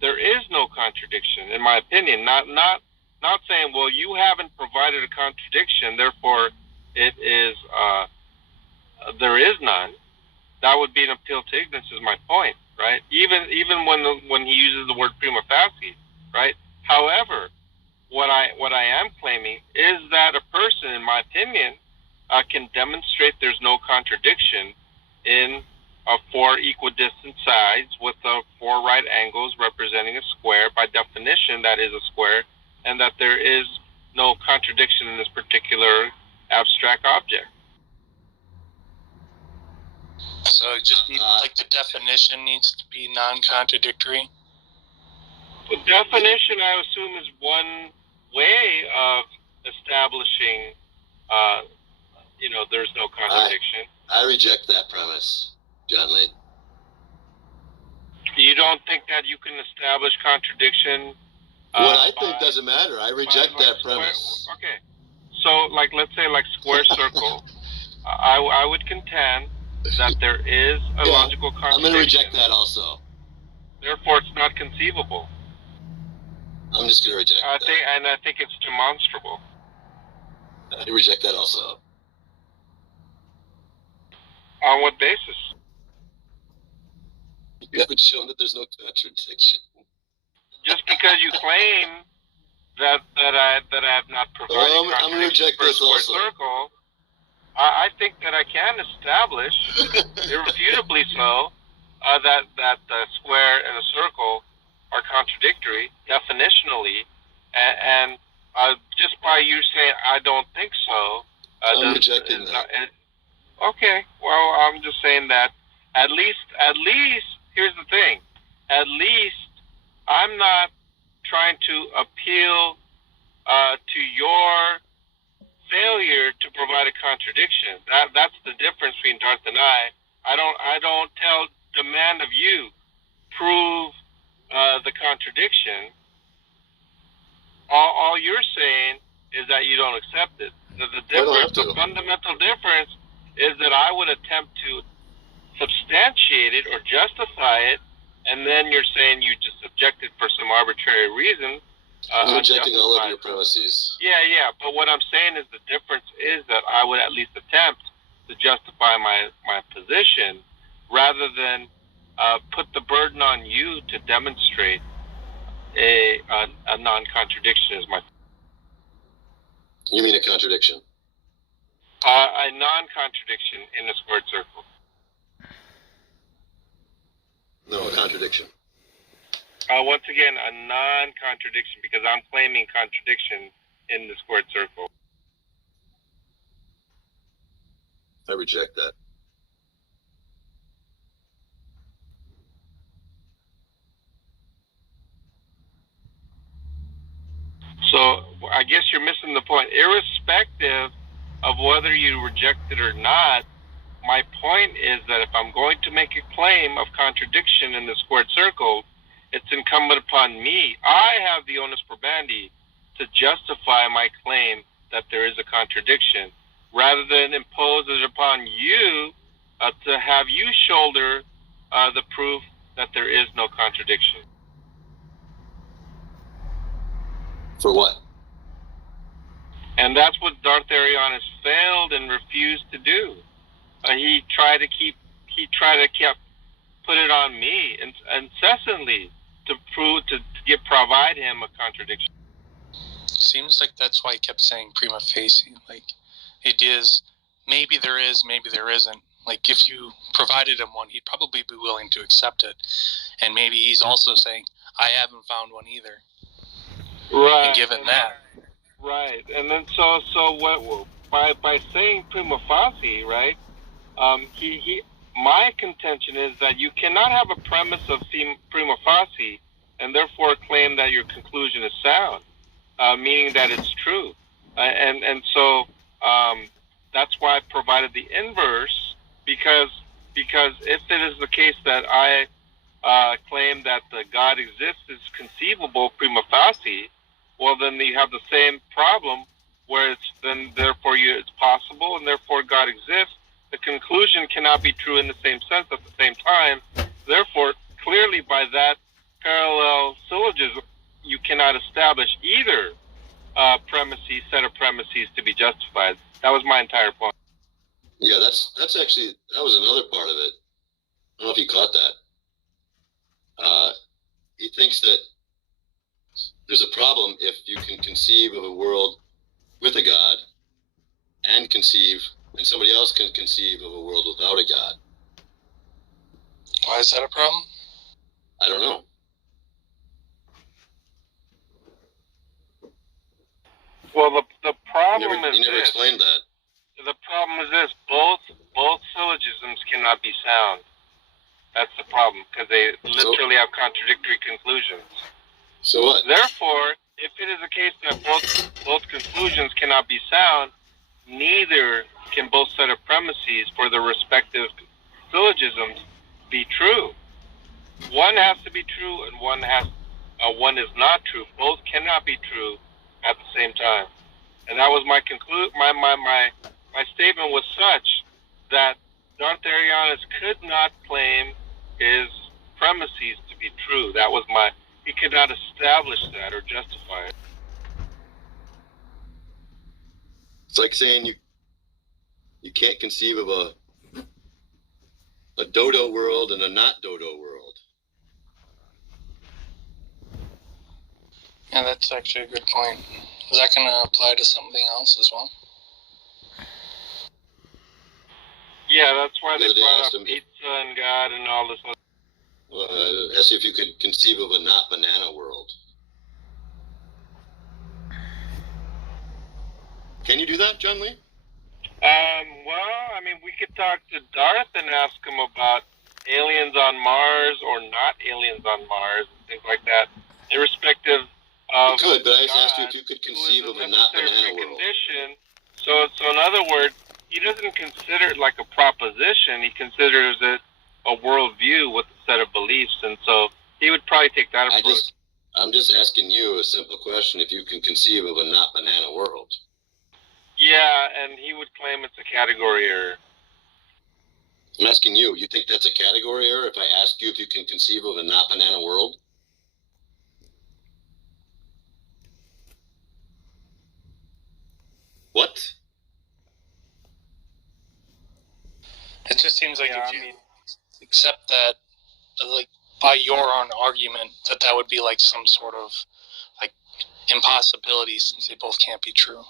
there is no contradiction, in my opinion. Not saying, well, you haven't provided a contradiction, therefore it is there is none. That would be an appeal to ignorance, is my point, right? Even when he uses the word prima facie, right? However, what I am claiming is that a person, in my opinion, can demonstrate there's no contradiction in four equidistant sides with four right angles representing a square. By definition, that is a square, and that there is no contradiction in this particular abstract object. So just like the definition needs to be non-contradictory? The definition, I assume, is one way of establishing, there's no contradiction. I reject that premise, John Lee. You don't think that you can establish contradiction? What I think doesn't matter. I reject that premise. Okay. So, let's say, square circle. I would contend that there is a logical contradiction. I'm going to reject that also. Therefore, it's not conceivable. I'm just going to reject that. I think it's demonstrable. I reject that also. On what basis? You haven't shown that there's no contradiction. Just because you claim that I have not provided I'm going to reject for a this square also. circle, I think that I can establish, irrefutably so, that the square and a circle are contradictory definitionally, and just by you saying I don't think so, I'm rejecting that. Okay, well, I'm just saying that at least, here's the thing, at least I'm not trying to appeal to your failure to provide a contradiction. That's the difference between Darth and I. I don't demand of you prove the contradiction. All you're saying is that you don't accept it. The fundamental difference is that I would attempt to substantiate it or justify it, and then you're saying you just objected for some arbitrary reason. I'm rejecting all of your premises. Yeah, but what I'm saying is the difference is that I would at least attempt to justify my position rather than put the burden on you to demonstrate a non-contradiction is my. You mean a contradiction? A non-contradiction in a squared circle. No, a contradiction. Once again, a non-contradiction, because I'm claiming contradiction in the squared circle. I reject that. So I guess you're missing the point. Irrespective of whether you reject it or not, my point is that if I'm going to make a claim of contradiction in the squared circle, it's incumbent upon me. I have the onus probandi to justify my claim that there is a contradiction, rather than impose it upon you to have you shoulder the proof that there is no contradiction. For what? And that's what Darth Arianis failed and refused to do. He tried to put it on me incessantly to provide him a contradiction. Seems like that's why he kept saying prima facie. Like, it is, maybe there is, maybe there isn't. Like, if you provided him one, he'd probably be willing to accept it. And maybe he's also saying, I haven't found one either. Right. And given that. Right. And then so what by saying prima facie, right? My contention is that you cannot have a premise of prima facie and therefore claim that your conclusion is sound, meaning that it's true. So that's why I provided the inverse, because if it is the case that I claim that the God exists is conceivable prima facie, well, then you have the same problem where it's possible and therefore God exists. The conclusion cannot be true in the same sense at the same time. Therefore, clearly by that parallel syllogism, you cannot establish either set of premises to be justified. That was my entire point. Yeah, that's actually, that was another part of it. I don't know if you caught that. He thinks that there's a problem if you can conceive of a world with a God and somebody else can conceive of a world without a God. Why is that a problem? I don't know. Well, the problem He never explained that. The problem is this: both syllogisms cannot be sound. That's the problem, because they literally have contradictory conclusions. So what? Therefore, if it is a case that both conclusions cannot be sound, neither can both set of premises for the respective syllogisms be true. One has to be true, and one is not true. Both cannot be true at the same time. And that was my statement was such that Darth Arianis could not claim his premises to be true. He could not establish that or justify it. It's like saying you can't conceive of a dodo world and a not dodo world. Yeah, that's actually a good point. Is that going to apply to something else as well? Yeah, that's why they brought up pizza and God and all this other. Ask if you could conceive of a not banana world. Can you do that, John Lee? Well, I mean, we could talk to Darth and ask him about aliens on Mars or not aliens on Mars and things like that, irrespective of. You could, but I just God, asked you if you could conceive of a not banana world. So in other words, he doesn't consider it like a proposition. He considers it a worldview with a set of beliefs, and so he would probably take that approach. I'm just asking you a simple question: if you can conceive of a not banana world. Yeah, and he would claim it's a category error. I'm asking you. You think that's a category error if I ask you if you can conceive of a not banana world? What? It just seems like if you accept that, like, by your own argument, that would be like some sort of, like, impossibility since they both can't be true.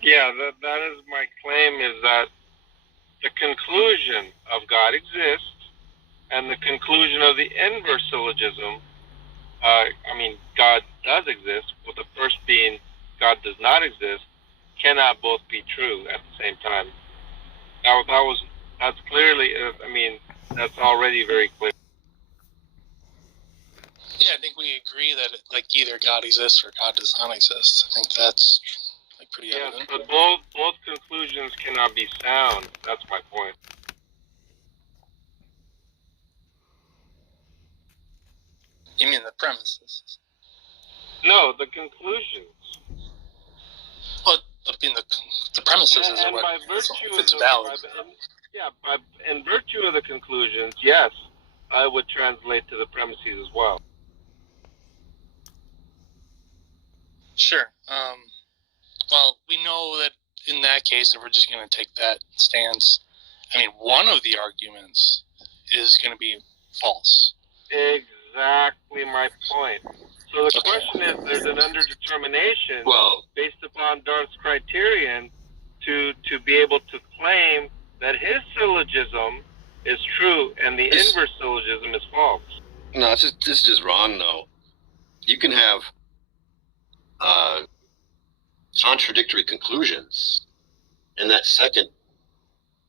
Yeah, that is my claim, is that the conclusion of God exists and the conclusion of the inverse syllogism, God does exist, with the first being God does not exist, cannot both be true at the same time. That's clearly, that's already very clear. Yeah, I think we agree that either God exists or God does not exist. I think that's pretty Yes, evident. but both conclusions cannot be sound. That's my point. You mean the premises? No, the conclusions. Well, the premises is And what by virtue if it's valid. In virtue of the conclusions, yes, I would translate to the premises as well. Sure. Well, we know that in that case, if we're just going to take that stance, one of the arguments is going to be false. Exactly my point. So the question is, there's an underdetermination based upon Darth's criterion to be able to claim that his syllogism is true and the inverse syllogism is false. No, this is just wrong, though. You can have contradictory conclusions, and that second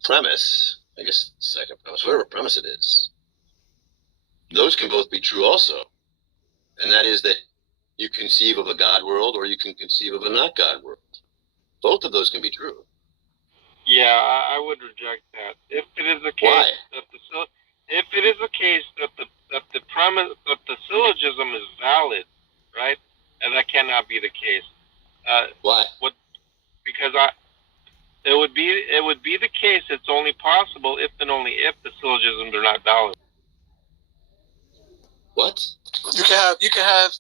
premise, whatever premise it is, those can both be true also. And that is that you conceive of a God world or you can conceive of a not God world. Both of those can be true. Yeah, I would reject that. If it is the case that the premise that the syllogism is valid, right? And that cannot be the case. Why? Because it would be the case. It's only possible if and only if the syllogisms are not valid. What? You can have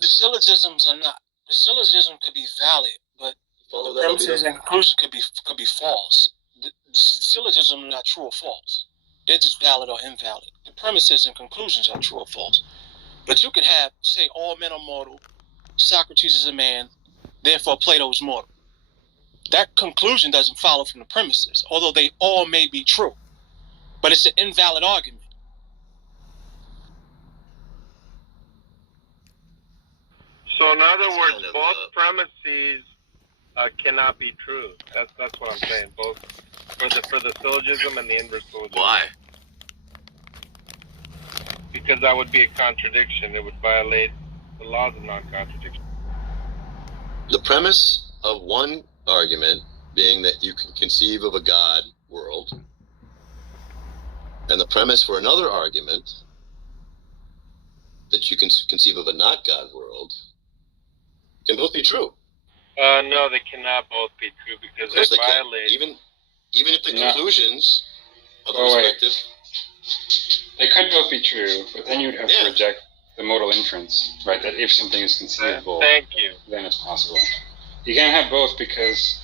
the syllogisms are not. The syllogism could be valid, but the premises and conclusions could be false. The syllogism are not true or false. They're just valid or invalid. The premises and conclusions are true or false. But you could have, say, all men are mortal, Socrates is a man, therefore Plato is mortal. That conclusion doesn't follow from the premises, although they all may be true. But it's an invalid argument. So in other words, both premises cannot be true. That's what I'm saying. Both for the syllogism and the inverse syllogism. Why? Because that would be a contradiction. It would violate the laws of non-contradiction. The premise of one argument being that you can conceive of a God world, and the premise for another argument that you can conceive of a not God world can both be true. No, they cannot both be true because they violate. Even if the conclusions of the respective. They could both be true, but then you'd have to reject the modal inference, right? That if something is conceivable, then it's possible. You can't have both because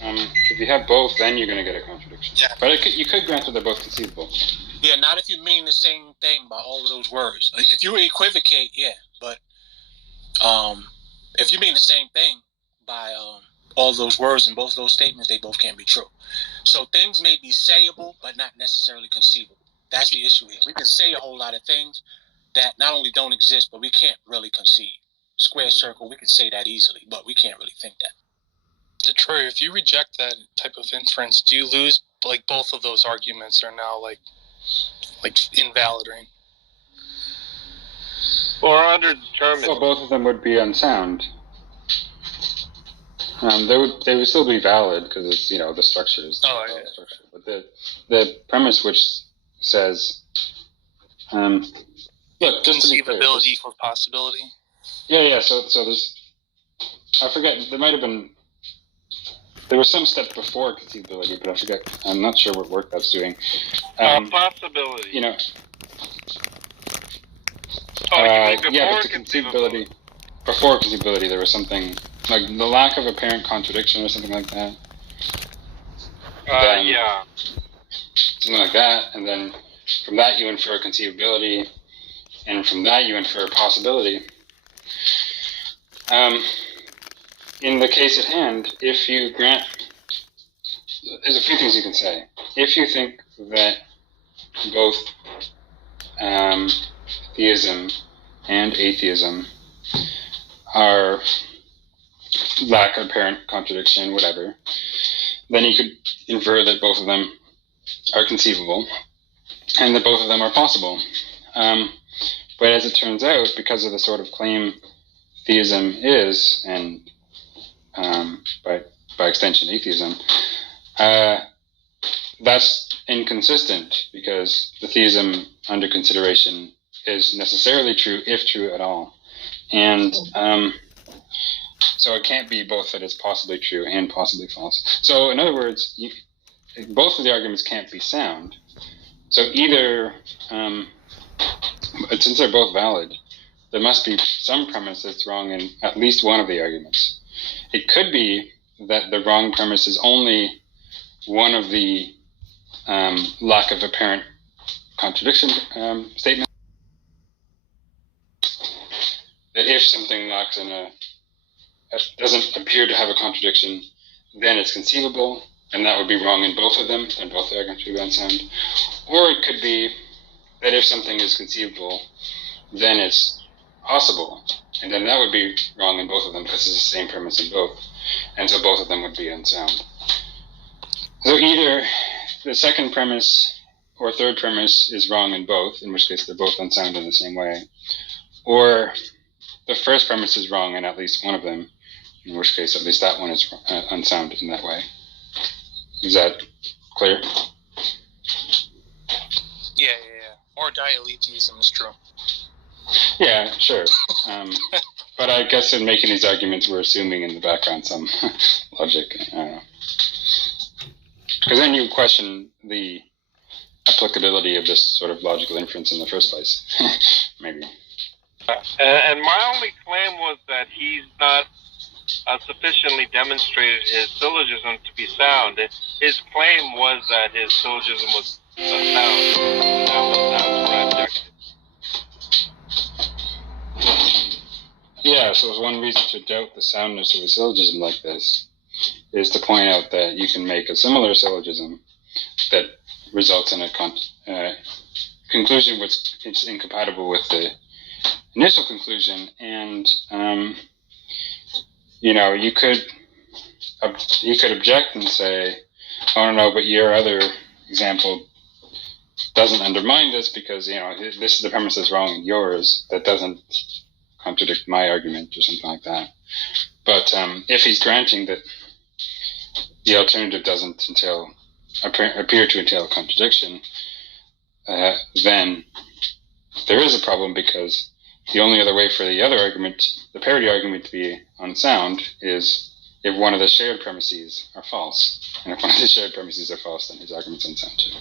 if you have both, then you're going to get a contradiction. Yeah. But you could grant that they're both conceivable. Yeah, not if you mean the same thing by all of those words. Like, if you equivocate, yeah, but if you mean the same thing by all those words in both those statements, they both can't be true. So things may be sayable, but not necessarily conceivable. That's the issue here. We can say a whole lot of things that not only don't exist, but we can't really conceive. Square circle, we can say that easily, but we can't really think that. Troy, if you reject that type of inference, do you lose, both of those arguments are now, invalid, right? Or underdetermined. Well, both of them would be unsound. They would still be valid because it's the structure is the structure. But the premise which says, look, conceivability equals possibility. Yeah. So there's, I forget. There was some step before conceivability, but I forget. I'm not sure what work that's doing. Possibility. But the conceivability. Before conceivability, there was something like the lack of apparent contradiction or something like that. Something like that, and then from that you infer conceivability, and from that you infer possibility. In the case at hand, if you grant there's a few things you can say. If you think that both theism and atheism are lack apparent contradiction, whatever, then you could infer that both of them are conceivable and that both of them are possible. But as it turns out, because of the sort of claim theism is, and by extension atheism, that's inconsistent, because the theism under consideration is necessarily true, if true at all. And so it can't be both that it's possibly true and possibly false. So in other words, both of the arguments can't be sound. So either, since they're both valid, there must be some premise that's wrong in at least one of the arguments. It could be that the wrong premise is only one of the lack of apparent contradiction statements. That if something lacks doesn't appear to have a contradiction, then it's conceivable, and that would be wrong in both of them, and both the arguments would be unsound. Or it could be that if something is conceivable, then it's possible, and then that would be wrong in both of them, because it's the same premise in both, and so both of them would be unsound. So either the second premise or third premise is wrong in both, in which case they're both unsound in the same way, or the first premise is wrong in at least one of them, in which case at least that one is unsound in that way. Is that clear? Yeah. Or dialetheism is true. Yeah, sure. But I guess in making these arguments, we're assuming in the background some logic. I don't know. Because then you question the applicability of this sort of logical inference in the first place. Maybe. And my only claim was that he's not sufficiently demonstrated his syllogism to be sound. His claim was that his syllogism was sound. That was what I objected. Yeah, so one reason to doubt the soundness of a syllogism like this is to point out that you can make a similar syllogism that results in a conclusion which is incompatible with the initial conclusion, and you could object and say, oh no, but your other example doesn't undermine this, because this is the premise that's wrong in yours, that doesn't contradict my argument, or something like that. But if he's granting that the alternative doesn't appear to entail a contradiction, then there is a problem, because the only other way for the other argument, the parity argument, to be unsound is if one of the shared premises are false. And if one of the shared premises are false, then his argument's unsound too.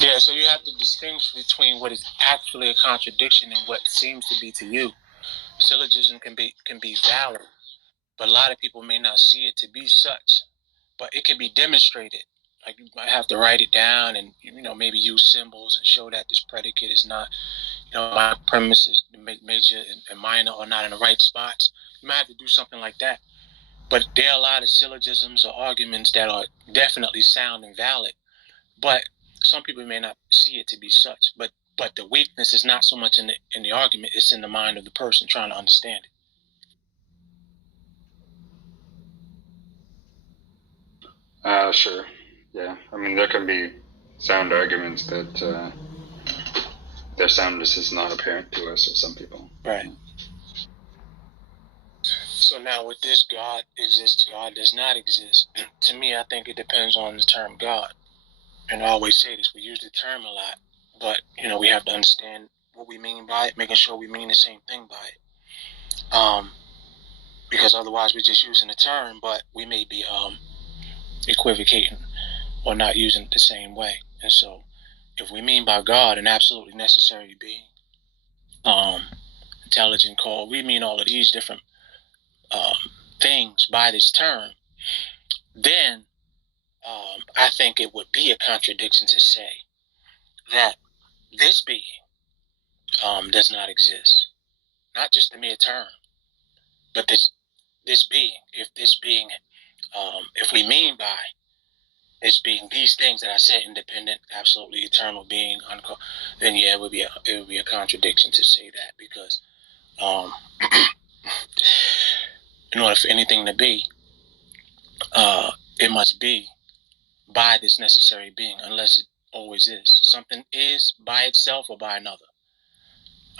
Yeah, so you have to distinguish between what is actually a contradiction and what seems to be to you. Syllogism can be valid, but a lot of people may not see it to be such. But it can be demonstrated. Like, you might have to write it down and maybe use symbols and show that this predicate is not, my premises, major and minor, are not in the right spots. You might have to do something like that. But there are a lot of syllogisms or arguments that are definitely sound and valid, but some people may not see it to be such. But the weakness is not so much in the argument; it's in the mind of the person trying to understand it. Sure. Yeah. I mean, there can be sound arguments that their soundness is not apparent to us, or some people. Right. So now with this, God exists, God does not exist. To me, I think it depends on the term God. And I always say this, we use the term a lot, but, we have to understand what we mean by it, making sure we mean the same thing by it. Because otherwise we're just using the term, but we may be equivocating or not using it the same way. And so if we mean by God an absolutely necessary being, intelligent, call, we mean all of these different things by this term, then I think it would be a contradiction to say that this being does not exist. Not just the mere term, but this being, if this being If we mean by as being these things that I said, independent, absolutely eternal being, then yeah, it would be a contradiction to say that, because in order for anything to be, it must be by this necessary being, unless it always is. Something is by itself or by another.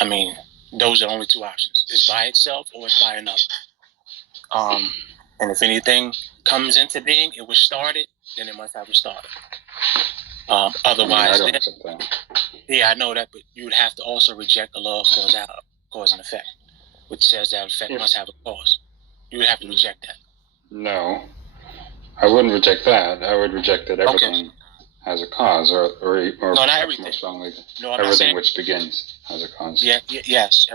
I mean, those are the only two options. It's by itself or it's by another. And if anything comes into being, it was started, then it must have a starter. Otherwise, I don't accept that. Yeah, I know that, but you would have to also reject the law of cause and effect, which says that effect must have a cause. You would have to reject that. No, I wouldn't reject that. I would reject that everything has a cause, or no, not everything. More strongly, no, everything which begins has a cause. Yes,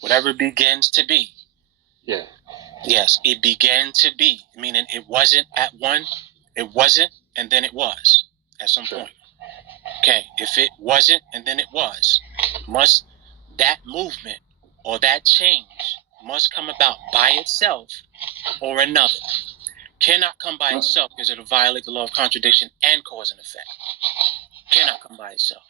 whatever begins to be. Yeah. Yes, it began to be, meaning it wasn't at one, it wasn't, and then it was at some point. Okay, if it wasn't and then it was, must that movement or that change must come about by itself or another. Cannot come by itself because it'll violate the law of contradiction and cause and effect. Cannot come by itself.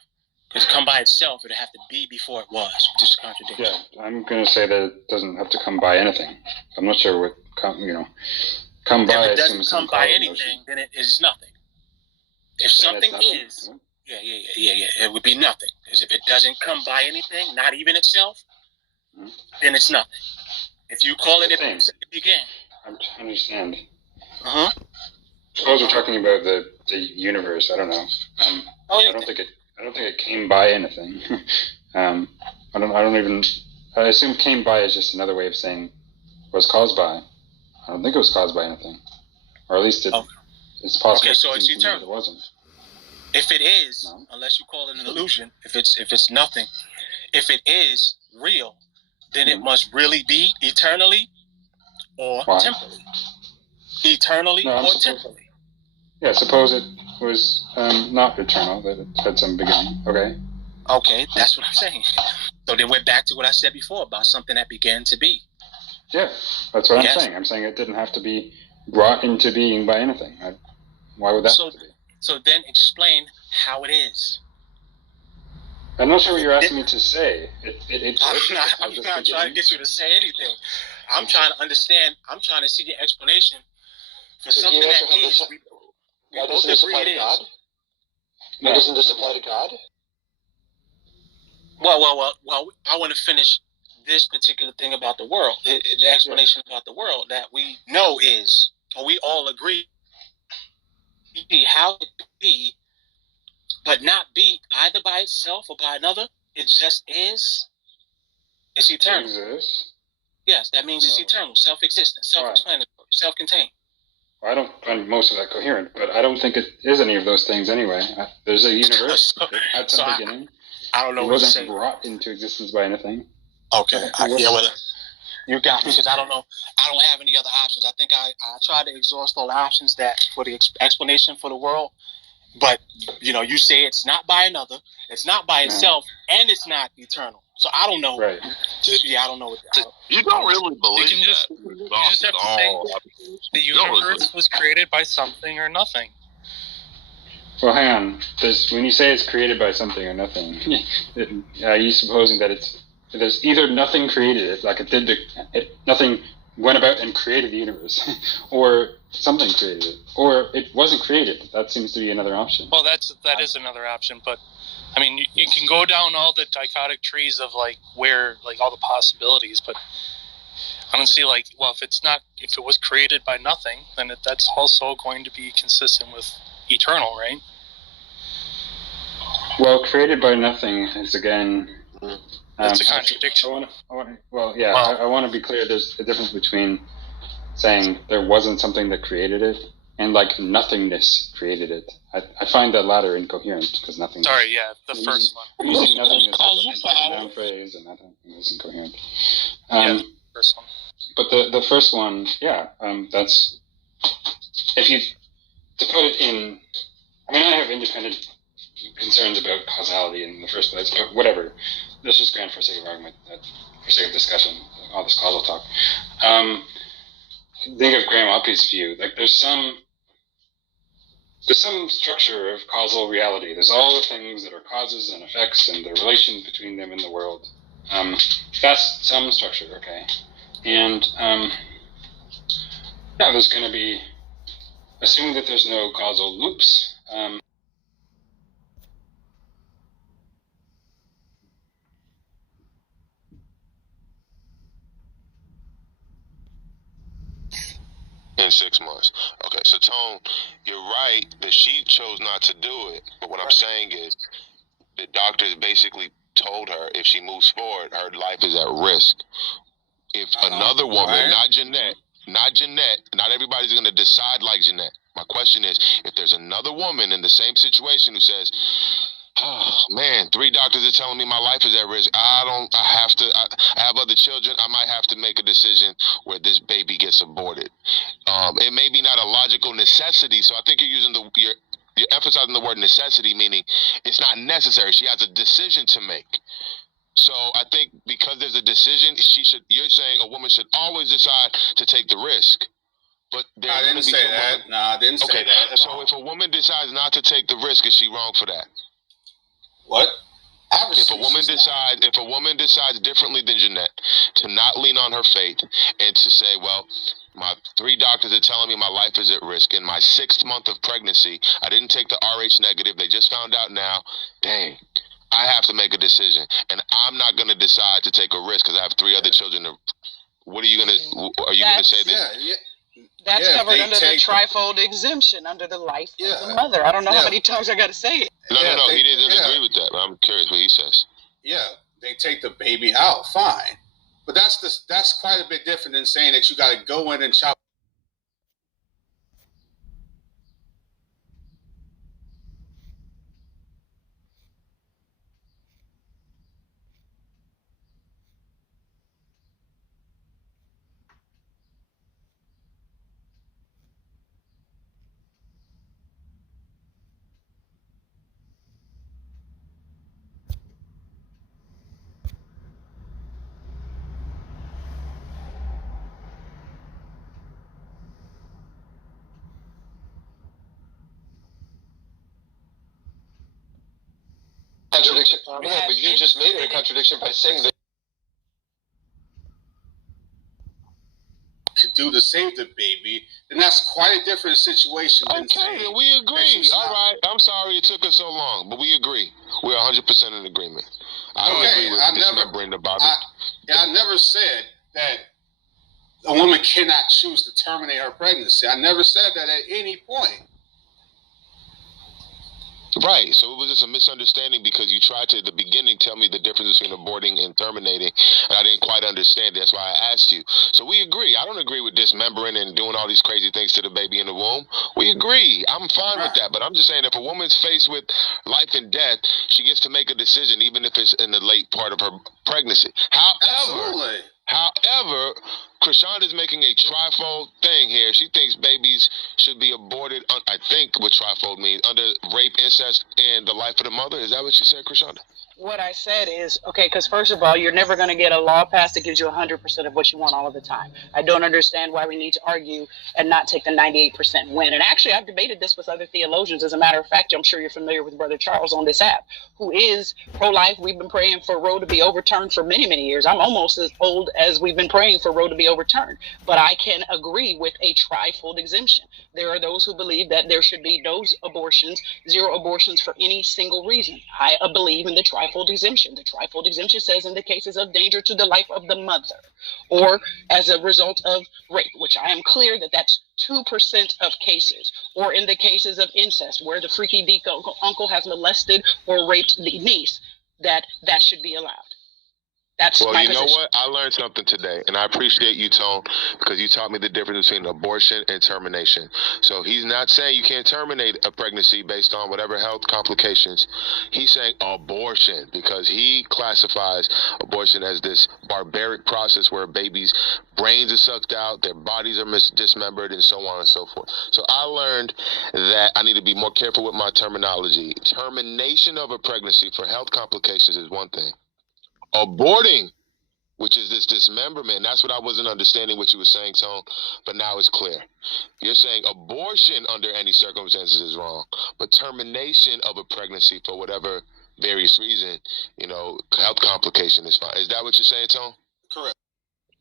Because to come by itself, it'd have to be before it was, which is contradiction. Yeah, I'm going to say that it doesn't have to come by anything. I'm not sure what come by. If it doesn't come by anything, then it is nothing. If something is, it would be nothing. Because if it doesn't come by anything, not even itself, then it's nothing. If you call it, it began. I'm trying to understand. Uh-huh. Suppose we're talking about the universe. I don't know. I don't think it came by anything. I assume came by is just another way of saying was caused by. I don't think it was caused by anything, or at least it's possible. Okay, so it's eternal. It wasn't. If it is, unless you call it an illusion, if it's nothing, if it is real, then it must really be eternally or temporally. Eternally or temporally. Yeah, suppose it was not eternal, that it had some beginning. Okay, that's what I'm saying. So then we're back to what I said before about something that began to be. Yeah, that's what I'm saying. I'm saying it didn't have to be brought into being by anything. Why would that have to be? So then explain how it is. I'm not sure what you're asking me to say. I'm not trying to get you to say anything. I'm trying to understand. I'm trying to see your explanation for something that is. Why doesn't this apply to God? Why doesn't this apply to God? Well, I want to finish this particular thing about the world, the explanation about the world that we know is, or we all agree, how it be, but not be either by itself or by another. It just is. It's eternal. It exists. Yes, that means it's eternal, self-existent, self-explanatory, self-contained. Well, I don't find most of that coherent, but I don't think it is any of those things anyway. There's a universe that had some beginning. I don't know what to say. It wasn't brought into existence by anything. Okay. You got me, because I don't know. I don't have any other options. I think I tried to exhaust all the options that for the explanation for the world. But, you say it's not by another, it's not by itself, and it's not eternal. So I don't know. Right. I don't know. You don't really believe you just have to say the universe was created by something or nothing. Well, hang on. When you say it's created by something or nothing, are you supposing that there's either nothing created it, like nothing went about and created the universe, or something created it, or it wasn't created? That seems to be another option. Well, that is another option, but I mean, you can go down all the dichotic trees of where all the possibilities, but I don't see if it was created by nothing, then that's also going to be consistent with eternal, right? Well, created by nothing is again. It's a contradiction. I want to be clear. There's a difference between saying there wasn't something that created it and nothingness created it. I find that latter incoherent because nothing. Sorry, yeah, the first one. Using nothingness as a noun phrase and nothing is incoherent. First one. But the first one, that's if you to put it in. I mean, I have independent concerns about causality in the first place, but whatever. Let's just grant for sake of argument, for sake of discussion, all this causal talk. think of Graham Uppy's view. Like there's some structure of causal reality. There's all the things that are causes and effects and the relation between them in the world. That's some structure, okay? And yeah, there's going to be, assuming that there's no causal loops. In 6 months. Okay, so Tone, you're right that she chose not to do it. But what I'm saying is the doctors basically told her if she moves forward, her life is at risk. If another woman, not Jeanette, not everybody's going to decide like Jeanette. My question is, if there's another woman in the same situation who says, oh, man, 3 doctors are telling me my life is at risk. I have other children. I might have to make a decision where this baby gets aborted. It may be not a logical necessity. So I think you're using you're emphasizing the word necessity, meaning it's not necessary. She has a decision to make. So I think because there's a decision, you're saying a woman should always decide to take the risk. But I didn't say that. No, I didn't say that. So if a woman decides not to take the risk, is she wrong for that? What? If a woman decides differently than Jeanette, to not lean on her faith and to say, well, my 3 doctors are telling me my life is at risk. In my 6th month of pregnancy, I didn't take the Rh negative. They just found out now. Dang, I have to make a decision, and I'm not going to decide to take a risk because I have 3 other children. What are you going to? Are you going to say that? That's covered under the trifold exemption under the life of the mother. I don't know how many times I got to say it. No, he didn't agree with that. But I'm curious what he says. Yeah, they take the baby out, fine, but that's quite a bit different than saying that you got to go in and chop. Contradiction. Yeah, but you just made it a contradiction by saying that. To do to save the baby, then that's quite a different situation than saying. Okay, we agree. All right, I'm sorry it took us so long, but we agree. We're 100% in agreement. I don't agree with dismembering the body. I never said that a woman cannot choose to terminate her pregnancy. I never said that at any point. Right, so it was just a misunderstanding because you tried to, at the beginning, tell me the difference between aborting and terminating, and I didn't quite understand. That's why I asked you. So we agree. I don't agree with dismembering and doing all these crazy things to the baby in the womb. We agree. I'm fine with that, but I'm just saying if a woman's faced with life and death, she gets to make a decision, even if it's in the late part of her pregnancy. However, Krishan is making a trifold thing here. She thinks babies should be aborted, I think what trifold means, under rape, incest, and the life of the mother. Is that what you said, Krishan? What I said is, okay, because first of all, you're never going to get a law passed that gives you 100% of what you want all of the time. I don't understand why we need to argue and not take the 98% win. And actually, I've debated this with other theologians. As a matter of fact, I'm sure you're familiar with Brother Charles on this app, who is pro-life. We've been praying for Roe to be overturned for many, many years. I'm almost as old as we've been praying for Roe to be overturned. But I can agree with a trifold exemption. There are those who believe that there should be no abortions, 0 abortions for any single reason. I believe in the trifold exemption. The trifold exemption says in the cases of danger to the life of the mother or as a result of rape, which I am clear that that's 2% of cases, or in the cases of incest where the freaky deek uncle has molested or raped the niece, that should be allowed. That's well, my you position. know what? I learned something today, and I appreciate you, Tone, because you taught me the difference between abortion and termination. So he's not saying you can't terminate a pregnancy based on whatever health complications. He's saying abortion because he classifies abortion as this barbaric process where babies' brains are sucked out, their bodies are dismembered, and so on and so forth. So I learned that I need to be more careful with my terminology. Termination of a pregnancy for health complications is one thing. Aborting which is this dismemberment. That's what I wasn't understanding what you were saying, Tone, but now it's clear. You're saying abortion under any circumstances is wrong, but termination of a pregnancy for whatever various reason, health complication is fine. Is that what you're saying, Tone? Correct.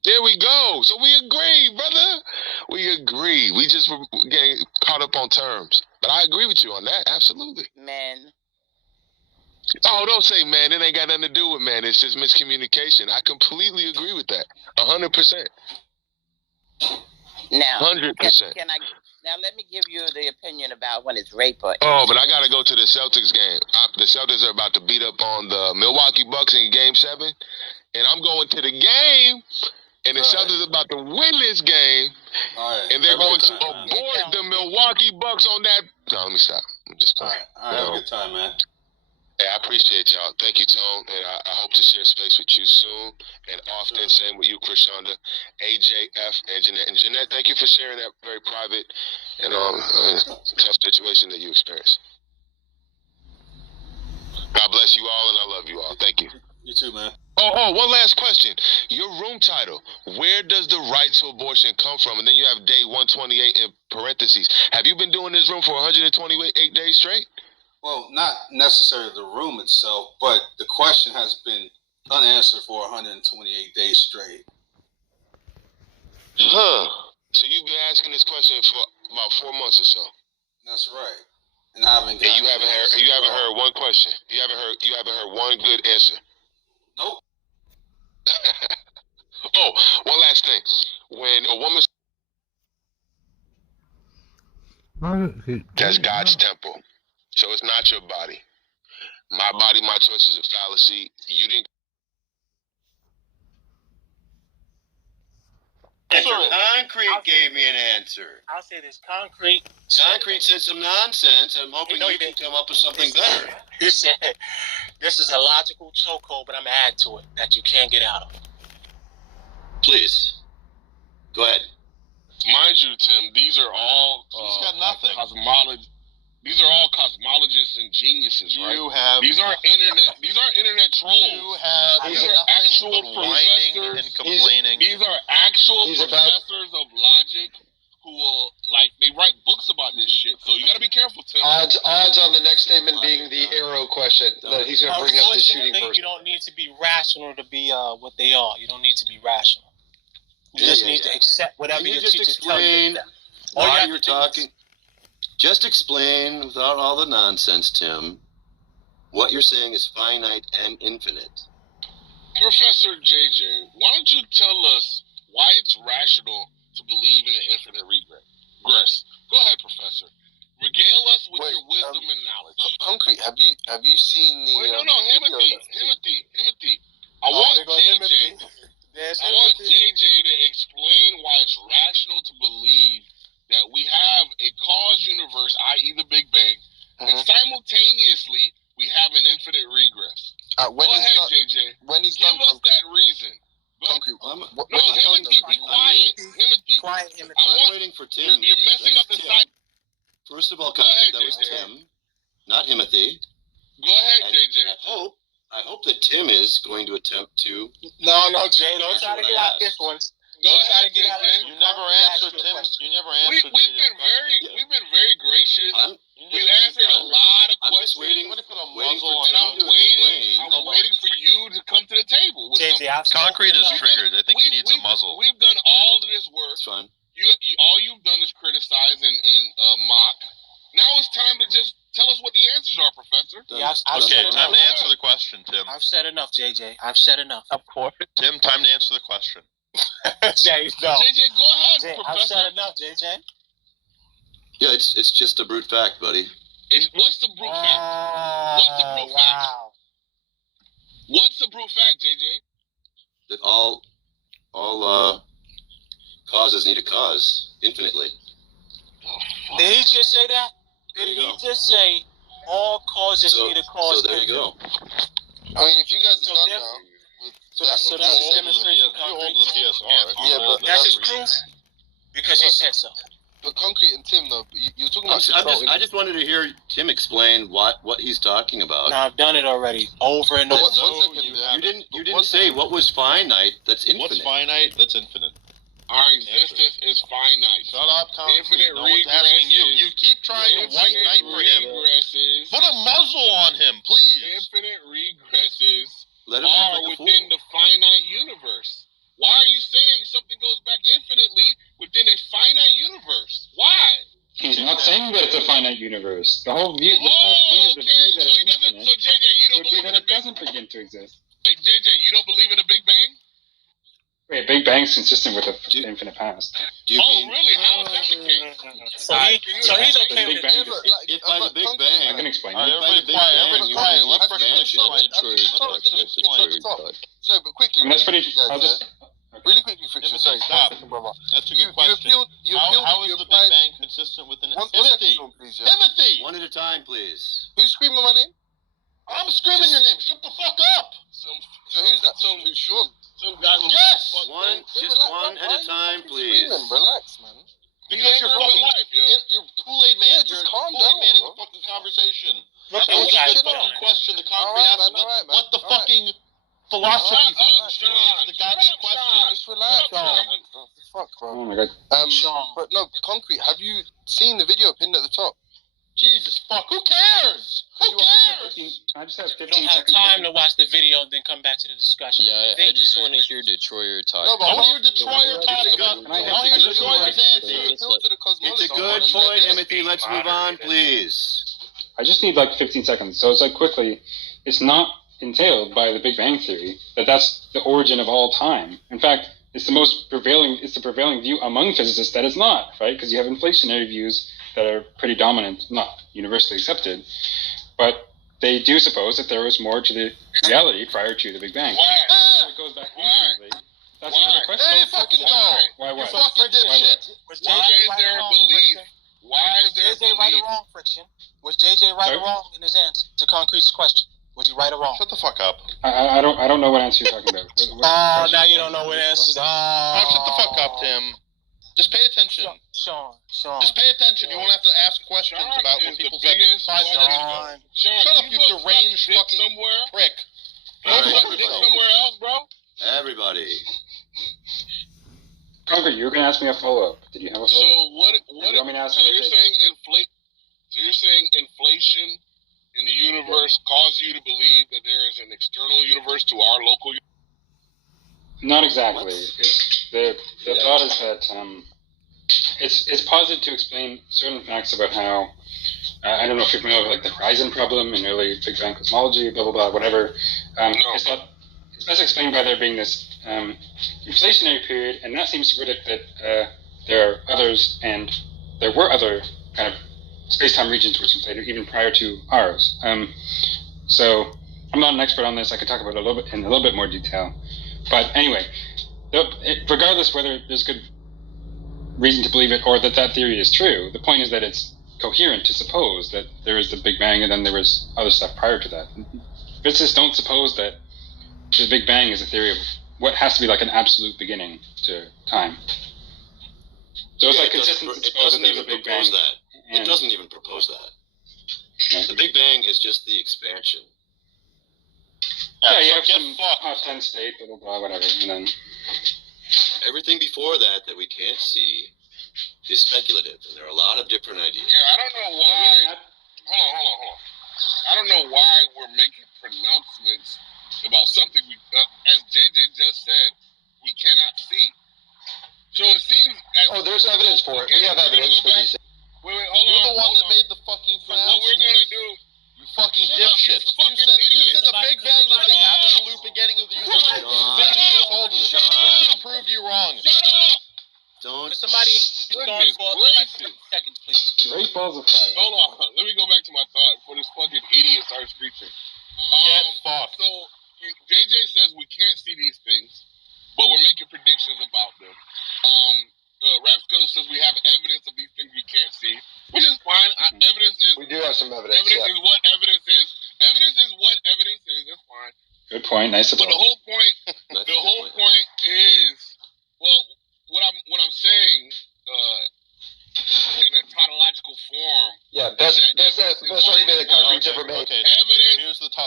There we go. So we agree, brother. We agree. We just were getting caught up on terms. But I agree with you on that. Absolutely. Men. Oh, don't say man. It ain't got nothing to do with man. It's just miscommunication. I completely agree with that. 100%. Now, 100%. Can I? Now, let me give you the opinion about when it's rape or. Oh, but I got to go to the Celtics game. The Celtics are about to beat up on the Milwaukee Bucks in Game 7. And I'm going to the game. And the Celtics are about to win this game. And they're going to abort the Milwaukee Bucks on that. No, let me stop. I'm just playing. All right, have a good time, man. Yeah, I appreciate y'all. Thank you, Tone. And I hope to share space with you soon and often. Same with you, Krishanda, AJF, and Jeanette. And Jeanette, thank you for sharing that very private and tough situation that you experienced. God bless you all, and I love you all. Thank you. You too, man. Oh, one last question. Your room title, where does the right to abortion come from? And then you have day 128 in parentheses. Have you been doing this room for 128 days straight? Well, not necessarily the room itself, but the question has been unanswered for 128 days straight. Huh. So you've been asking this question for about 4 months or so. That's right. And I haven't. And you haven't heard one question. You haven't heard one good answer. Nope. Oh, one last thing. When a woman, that's God's temple. So it's not your body. My body, my choice is a fallacy. You didn't. Concrete gave me an answer. I'll say this. Concrete said some nonsense. I'm hoping you can come up with something better. He said, this is a logical chokehold, but I'm going to add to it that you can't get out of. Please. Go ahead. Mind you, Tim, these are all He's got nothing. These are all cosmologists and geniuses, right? These aren't internet trolls. These are actual professors and complaining. These are actual professors of logic who will they write books about this shit. So you got to be careful, Tim. Odds on the next statement being the arrow question that he's going to bring up the shooting person. You don't need to be rational to be what they are. You don't need to be rational. You just need to accept whatever your teacher tells you. Why you're talking. Just explain, without all the nonsense, Tim, what you're saying is finite and infinite. Professor JJ, why don't you tell us why it's rational to believe in an infinite regress? Go ahead, Professor. Regale us with your wisdom and knowledge. Concrete, have you seen the... Wait, no, Himothy. I want JJ to explain why it's rational to believe that we have a cause universe, i.e. the Big Bang, and simultaneously we have an infinite regress. Go ahead, JJ. Give us that reason. Himothy, be quiet. Himothy. I'm waiting for Tim. You're messing up the cycle. First of all, that was Tim, not Himothy. Go ahead, JJ. I hope that Tim is going to attempt to... No, Jay, don't try to get out this one. Go ahead, Tim. You never answered Tim. You never answered. We've been very gracious. We've answered a lot of questions. I'm waiting for you to come to the table. Concrete is triggered. I think he needs a muzzle. We've done all of this work. That's fine. All you've done is criticize and mock. Now it's time to just tell us what the answers are, Professor. Okay, time to answer the question, Tim. I've said enough, JJ. I've said enough. Of course. Tim, time to answer the question. Jay, no. JJ, go ahead, Professor. I've said enough, JJ. Yeah, it's just a brute fact, buddy. What's the brute fact? What's the brute fact, JJ? That all causes need a cause infinitely. Did he just say that? Did he just say all causes need a cause? So there you go. I mean, if you guys are done now. So that's a demonstration. You hold the PSR. Yeah, but that's his proof because he said so. But Concrete and Tim, though, you're talking about. I just wanted to hear Tim explain what he's talking about. No, I've done it already, over and over. You didn't say what was finite. That's infinite. What's finite? That's infinite. Our existence is finite. Shut up, Concrete. Infinite No one's asking you. You keep trying to white knight for him. Regresses. Put a muzzle on him, please. Infinite regresses Let him are act like a within fool. the finite universe. Why are you saying something goes back infinitely within a finite universe? Why? He's not saying that it's a finite universe. The whole view, the whole thing is the view that it's infinite. So JJ, you don't would be believe that in it doesn't begin to exist. Wait, JJ, you don't believe in a Big Bang? Wait, Big Bang's consistent with the infinite past. Really? How is that the case? So he's okay with Big Bang it. If by the Big Bang, I can explain All right, it. everybody quiet. Everybody quiet. Let's expansion. Sorry, but quickly. I mean, that's pretty. guys, I'll just. Really quickly, Friction. Sorry, Stop. brother. That's a good question. How is the Big Bang consistent with an Timothy? Please, yeah. Timothy! One at a time, please. Who's screaming my name? I'm screaming your name. Shut the fuck up! So who's that? Who's Sean? Some guy who Yes! Just one at a time, please. Relax, man. Because you're fucking life, yo. you're Kool-Aid man. Yeah, You're just calm Kool-Aid down, manning bro. the fucking conversation. Look, That was a guys, good chill fucking out. question. The All concrete right, asked man, all right, man. what the All right. fucking philosophy Shut up, is Sean. the goddamn Shut up, question. Sean. Just relax, Sean. Fuck, bro. Oh my god. Sean. But no, Concrete, have you seen the video pinned at the top? Jesus fuck. Who cares? Who cares? I just have You 15 don't have seconds. time to watch the video and then come back to the discussion. Yeah, I just want to hear Detroyer talk. No, but I want to hear Detroyer talk about. I want to hear Detroyer's answer. It's a good point, Timothy. Let's move on, please. I just need like 15 seconds. So it's like quickly, it's not entailed by the Big Bang Theory that that's the origin of all time. In fact, it's the prevailing view among physicists that it's not, right? Because you have inflationary views that are pretty dominant, not universally accepted, but they do suppose that there was more to the reality prior to the Big Bang. Why? It goes back infinitely. That's another question. Hey, fucking go! Why? You fucking dipshit. Was Why is there a belief? Why is there a JJ right belief? or wrong, Friction? Was JJ right Sorry? or wrong in his answer to Concrete's question? Was he right or wrong? Shut the fuck up. I don't know what answer you're talking about. Oh, now you don't know what answers. Oh, shut the fuck up, Tim. Just pay attention. Sean. Just pay attention. You won't have to ask questions Sean about is what the people said biggest 5 minutes ago. Sean. Sean, Shut up, you go deranged suck dick fucking somewhere. prick. Go suck dick somewhere else, bro. Everybody. Conker, you were going to ask me a follow-up. Did you have a So follow-up? what? You want me to ask So you you're a saying inflation in the universe causes you to believe that there is an external universe to our local universe? Not exactly. The thought is that it's posited to explain certain facts about how I don't know if you're familiar with like the horizon problem in early Big Bang cosmology, blah blah blah, whatever. It's best explained by there being this inflationary period, and that seems to predict that there are others, and there were other kind of space-time regions which inflated even prior to ours. So I'm not an expert on this. I could talk about it in a little bit more detail. But anyway, regardless whether there's good reason to believe it or that theory is true, the point is that it's coherent to suppose that there is the Big Bang and then there was other stuff prior to that. Physicists don't suppose that the Big Bang is a theory of what has to be like an absolute beginning to time. So it's like consistent to suppose that there's a Big Bang. It doesn't even propose that. The Big Bang is just the expansion. Yeah, you have some hot-10 state, blah, blah, blah, whatever, and then... Everything before that we can't see is speculative, and there are a lot of different ideas. Yeah, I don't know why. Hold on. I don't know why we're making pronouncements about something we, as JJ just said, we cannot see. So it seems as there's evidence for it. We have evidence for these. Wait, hold on. You're the one that made the fucking So what we're gonna do? You fucking Shut up, dipshit. you You said the Big Bang is the absolute beginning of the universe. This proved you wrong. Shut up! Don't. Somebody Goodness for gracious. seconds, please. Great balls of fire. Hold on. Let me go back to my thought before this fucking idiot starts screeching. Get fucked. So JJ says we can't see these things, but we're making predictions about them. Rapscuttle says we have evidence of these things we can't see, which is fine. Evidence is. We do have some evidence. Evidence is what evidence is. Evidence is what evidence is. That's fine. Good point. Nice But the whole point, is, well, what I'm saying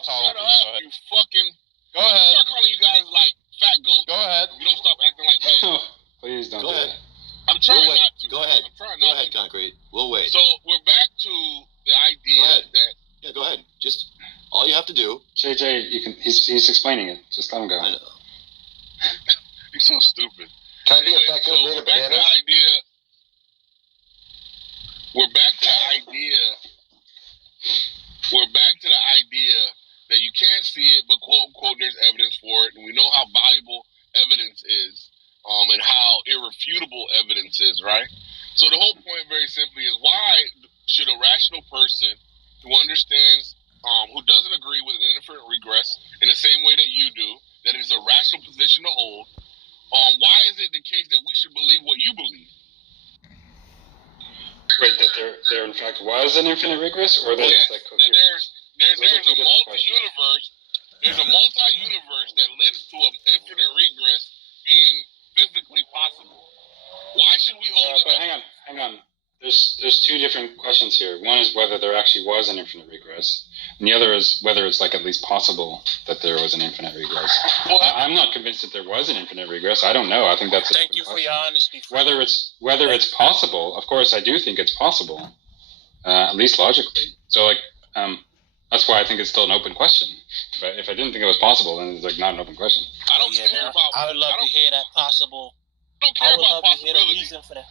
mouth all Shut over. up, you fucking. Go ahead. Start calling you guys like fat goats. Go ahead. You don't stop acting like men. Please don't Go do ahead. that. I'm trying We'll wait. not to. Go ahead. I'm trying Go not ahead, to. Concrete. We'll wait. So we're back to the idea Go ahead. that Yeah, go ahead. Just all you have to do. JJ, you can. He's explaining it. Just let him go. I know. he's so stupid. Can I be a Anyway, fat so goat made we're of back to the bananas? idea. We're back to the idea. We're back to the idea that you can't see it, but quote unquote, there's evidence for it, and we know how valuable evidence is, and how irrefutable evidence is, right? So the whole point, very simply, is why should a rational person who understands, who doesn't agree with an infinite regress in the same way that you do, that it's a rational position to hold, why is it the case that we should believe what you believe? Wait, that there in fact was an infinite regress, or that it's like That coherent? there's Those are a two different questions. multi-universe. There's a multi-universe that leads to an infinite regress being physically possible. Why should we hold it? But hang on. There's two different questions here. One is whether there actually was an infinite regress, and the other is whether it's like at least possible that there was an infinite regress. I'm not convinced that there was an infinite regress. I don't know. I think that's a Thank different you for question. your honesty. Whether it's possible, of course, I do think it's possible, at least logically. So that's why I think it's still an open question. But if I didn't think it was possible, then it's like not an open question. I don't care about. I would love to hear that possible. I don't care I would about love to hear the possibility. reason for that.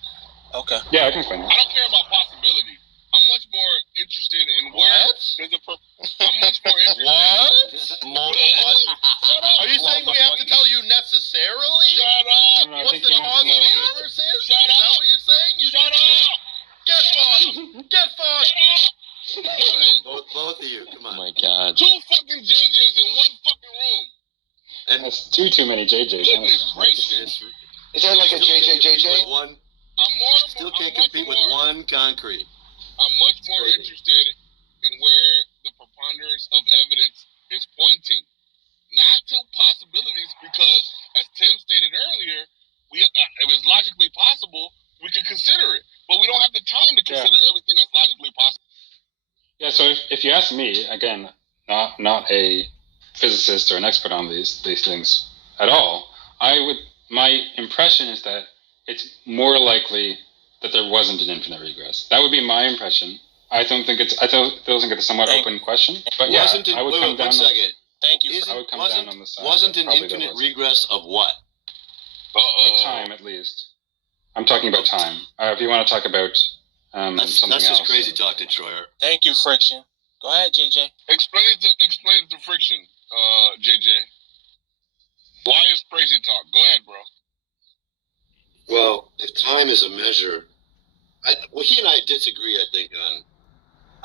Okay. Yeah, I can explain I that. don't care about possibility. I'm much more interested in where there's a. I'm much more interested. What? Shut up. Are you saying we have to tell you necessarily? Shut up. No, I What think the he cause of wants the to know. universe is? Shut Is that up. what you're saying? You Shut up. Get fucked. Get fucked. Both of you. Come on. Oh my god. Two fucking JJs in one fucking room. And That's too many JJs. Goodness honestly. gracious. Is that like a JJ? One still can't I'm much compete more, with one concrete. I'm much more crazy. interested in where the preponderance of evidence is pointing, not to possibilities, because as Tim stated earlier, we if it's logically possible, we can consider it, but we don't have the time to consider everything that's logically possible. Yeah. So if you ask me, again, not a physicist or an expert on these things at all, my impression is that it's more likely that there wasn't an infinite regress. That would be my impression. I don't think it's a somewhat open question, but yeah, Wasn't it, I would wait, come one down. second. Thank you. Isn't, I would come wasn't, down on the side. wasn't that an probably there infinite was. regress of what? Of time, at least. I'm talking about time. If you want to talk about something That's else. just crazy talk, Detroyer. Thank you, Friction. Go ahead, JJ. Explain it to Friction, JJ. Why is crazy talk? Go ahead, bro. Well, if time is a measure, he and I disagree, I think,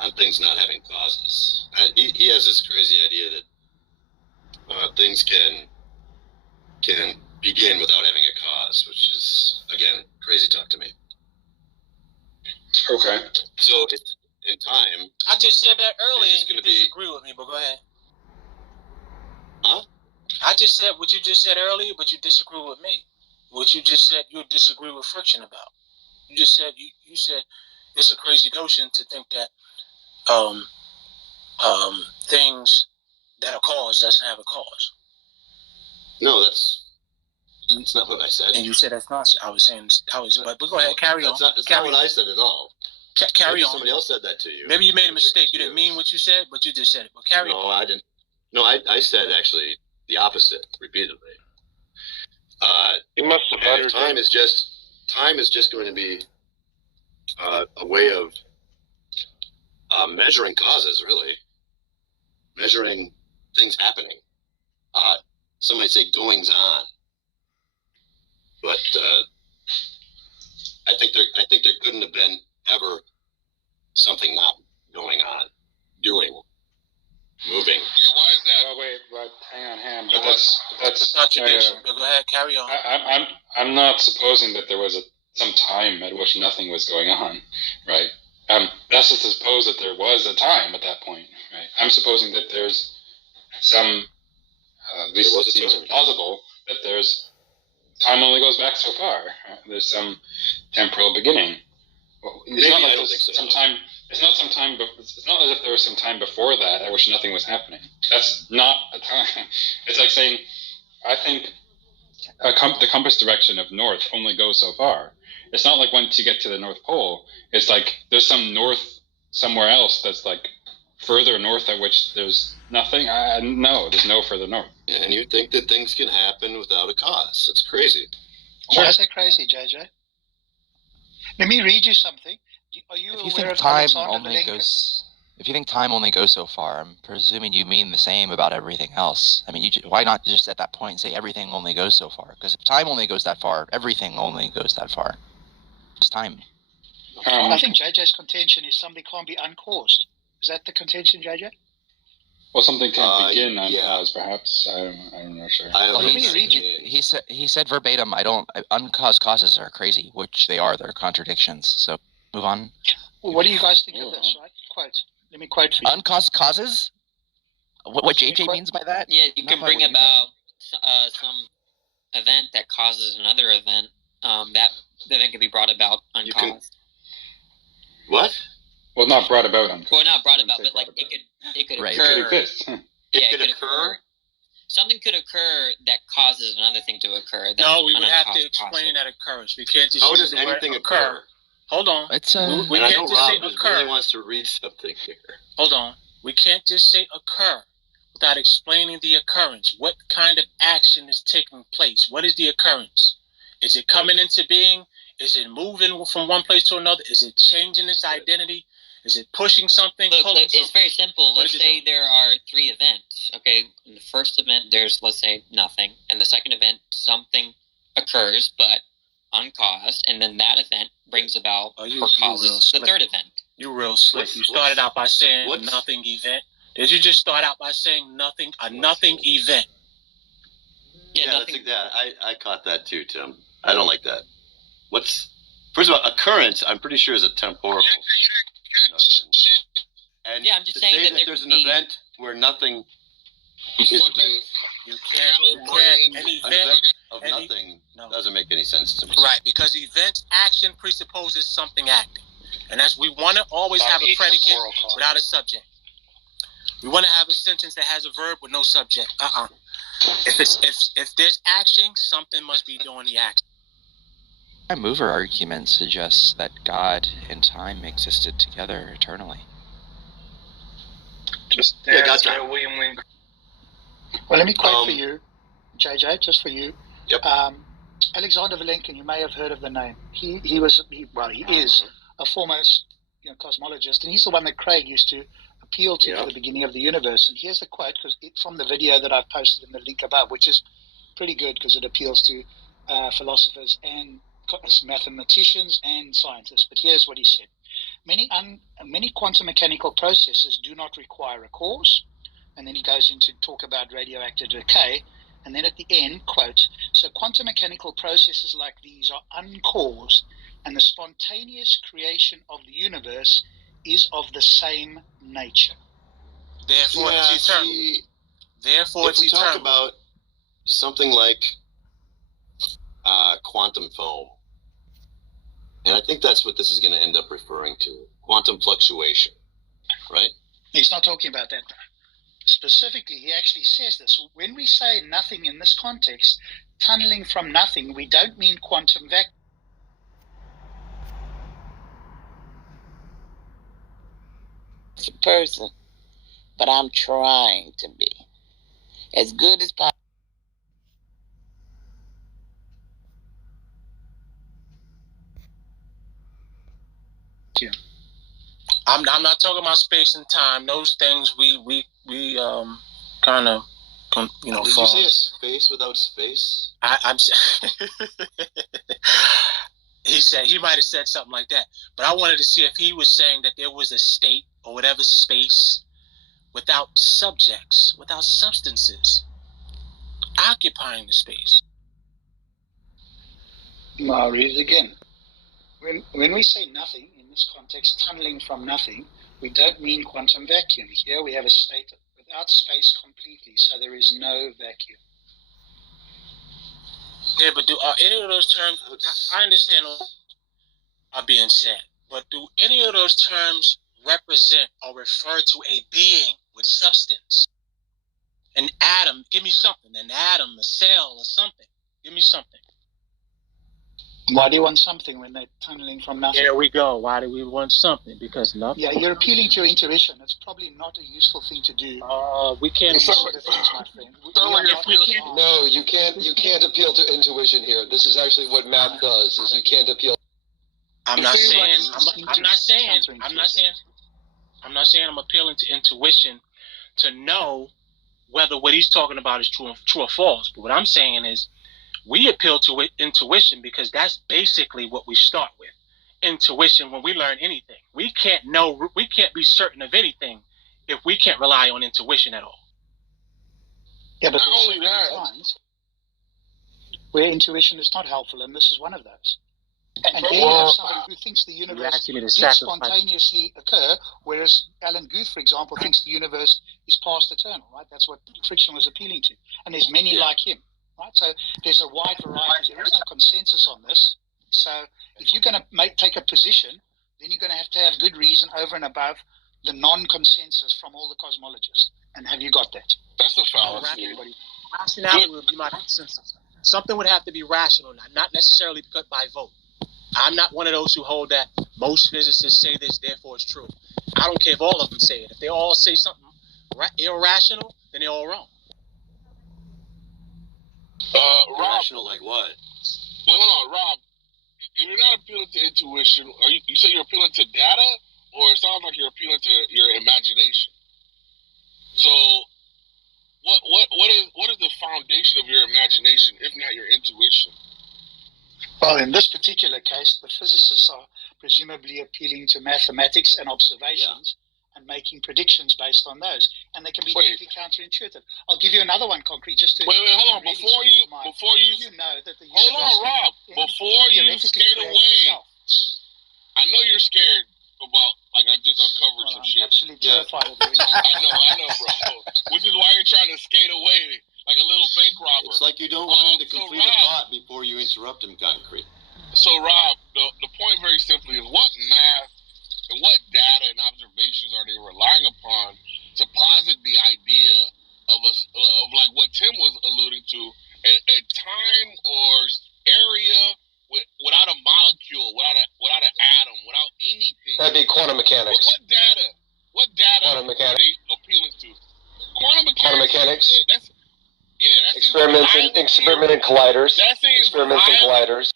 on things not having causes. He has this crazy idea that things can begin without having a cause, which is, again, crazy talk to me. Okay. So, in time, I just said that earlier. It's You gonna be- disagree with me, but go ahead. Huh? I just said what you just said earlier, but you disagree with me. What you just said, you disagree with Friction about. You just said you said it's a crazy notion to think that things that are caused doesn't have a cause. no, that's not what I said. And you said that's not. I was saying but go ahead, carry on. That's not what I said at all. Carry Maybe on. somebody else said that to you. Maybe you made a mistake. You didn't mean what you said, but you just said it. But carry on. No, I didn't. No, I said actually the opposite repeatedly. You must have And time is just going to be a way of measuring causes, really, measuring things happening. Some might say goings on, but I think there couldn't have been ever something not going on, moving. Yeah, why is that? Well, wait, but hang on. But that's Contradiction. But go ahead, carry on. I'm not supposing that there was some time at which nothing was going on, right? That's to suppose that there was a time at that point, right? I'm supposing that there's some, at least There was it a seems time. plausible that there's time only goes back so far. Right? There's some temporal beginning. Well, it's Maybe, not like I don't there's think so. some time It's not some time. It's not as if there was some time before that at which nothing was happening. That's not a time. It's like saying, I think the compass direction of north only goes so far. It's not like once you get to the North Pole, it's like there's some north somewhere else that's like further north at which there's nothing. No, there's no further north. Yeah, and you think that things can happen without a cause. It's crazy. Why is that crazy, JJ? Let me read you something. Are you If you aware think of time Alexander only Vilenka? goes, if you think time only goes so far, I'm presuming you mean the same about everything else. I mean, why not just at that point say everything only goes so far? Because if time only goes that far, everything only goes that far. It's time. I think JJ's contention is something can't be uncaused. Is that the contention, JJ? Well, something can't begin uncaused, perhaps. I'm not sure. Well, he said verbatim, uncaused causes are crazy, which they are. They're contradictions. So move on. Well, what do you guys think of this? Right? Quote. Let me quote for you. Uncaused causes? What JJ means by that? Yeah, you can bring about some event that causes another event. That event could be brought about uncaused. What? Well, not brought about uncaused. Well, not brought about, but like it could Right. occur. It could exist. Yeah, it could occur. Something could occur that causes another thing to occur. No, we would have to explain that occurrence. We can't just How use does the word anything occur. Hold on. It's we and I can't know just say Rob occur. really wants to read something here. Hold on. We can't just say occur without explaining the occurrence. What kind of action is taking place? What is the occurrence? Is it coming into being? Is it moving from one place to another? Is it changing its identity? Is it pushing something? Look, pulling it's very simple. What Let's is it say doing? there are 3 events. Okay, in the first event, there's, let's say, nothing. In the second event, something occurs, but uncaused. And then that event brings about or causes the third event. You real slick. You started out by saying nothing event. Did you just start out by saying nothing? A nothing event. Yeah, nothing. I caught that too, Tim. I don't like that. First of all, occurrence, I'm pretty sure is a temporal notion. And Yeah, I'm just to saying say that that there there's could an be- event where nothing is event. You can't. An event of nothing no. doesn't make any sense to me. Right, because event action presupposes something acting. And that's we want to always have a predicate without a subject. We want to have a sentence that has a verb with no subject. If there's action, something must be doing the action. My mover argument suggests that God and time existed together eternally. Just Yeah, gotcha. win-win. Well, let me quote for you, JJ, just for you. Yep. Alexander Vilenkin, you may have heard of the name. He is a former cosmologist, and he's the one that Craig used to appeal to for the beginning of the universe. And here's the quote, because it's from the video that I've posted in the link above, which is pretty good because it appeals to philosophers and mathematicians and scientists. But here's what he said. Many quantum mechanical processes do not require a cause. And then he goes into talk about radioactive decay. And then at the end, quote, so quantum mechanical processes like these are uncaused, and the spontaneous creation of the universe is of the same nature. Therefore, it's eternal. Therefore, if we talk about something like quantum foam, and I think that's what this is going to end up referring to, quantum fluctuation, right? He's not talking about that. Specifically, he actually says this. When we say nothing in this context, tunneling from nothing, we don't mean quantum vacuum. As a person, but I'm trying to be as good as possible. I'm not talking about space and time. Those things we kind of Did you fall. say a space without space? I'm. He said he might have said something like that, but I wanted to see if he was saying that there was a state or whatever space without subjects, without substances, occupying the space. I'll read it again. When we say nothing in this context, tunneling from nothing, we don't mean quantum vacuum. Here we have a state without space completely, so there is no vacuum. Yeah, but do any of those terms? I understand what are being said, but do any of those terms represent or refer to a being with substance. An atom, give me something. An atom, a cell, or something. Give me something. Why do you want something when they're tunneling from nothing? There we go. Why do we want something? Because nothing. Yeah, you're appealing to your intuition. It's probably not a useful thing to do. We can't. These sort of things, my friend. No, you can't. You can't appeal to intuition here. This is actually what math does. Is you can't appeal. I'm not saying. I'm appealing to intuition to know whether what he's talking about is true or false. But what I'm saying is, we appeal to intuition because that's basically what we start with. Intuition when we learn anything. We can't be certain of anything if we can't rely on intuition at all. Yeah, but there's certain times where intuition is not helpful, and this is one of those. And there you have somebody who thinks the universe did spontaneously occur, whereas Alan Guth, for example, thinks the universe is past eternal, right? That's what Friction was appealing to. And there's many like him. Right, so there's a wide variety. There is no consensus on this. So if you're going to take a position, then you're going to have good reason over and above the non-consensus from all the cosmologists. And have you got that? That's a fallacy. Rationality would be my consensus. Something would have to be rational, not necessarily by vote. I'm not one of those who hold that most physicists say this, therefore it's true. I don't care if all of them say it. If they all say something irrational, then they're all wrong. Rob, like what? Well, hold on, Rob. If you're not appealing to intuition, you say you're appealing to data, or it sounds like you're appealing to your imagination. So, what is the foundation of your imagination, if not your intuition? Well, in this particular case, the physicists are presumably appealing to mathematics and observations and making predictions based on those. And they can be deeply counterintuitive. I'll give you another one concrete just to... Wait, hold on. Really before you know that the hold on, Rob. Before you skate away, I know you're scared about, like, I just uncovered some shit. I'm absolutely terrified of doing that. I know, bro. Which is why you're trying to skate away like a little bank robber. It's like you don't want him to complete a thought before you interrupt him, Concrete. So, Rob, the point very simply is what math and what data and observations are they relying upon to posit the idea of like what Tim was alluding to, a time or area without a molecule, without an atom, without anything? That'd be quantum mechanics. What data? Quantum mechanics. Are they appealing to? Quantum mechanics. That's Experiment in colliders. Experiments in colliders.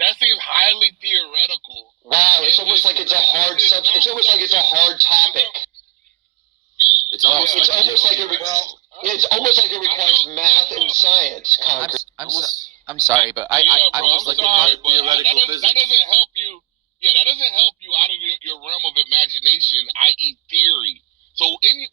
That seems highly theoretical. Wow, it's almost like it's a hard subject. It's almost like it's a hard topic. It's almost like it requires math and science. I'm sorry, but I'm just looking at theoretical physics. That doesn't help you. Yeah, that doesn't help you out of your realm of imagination, i.e., theory. So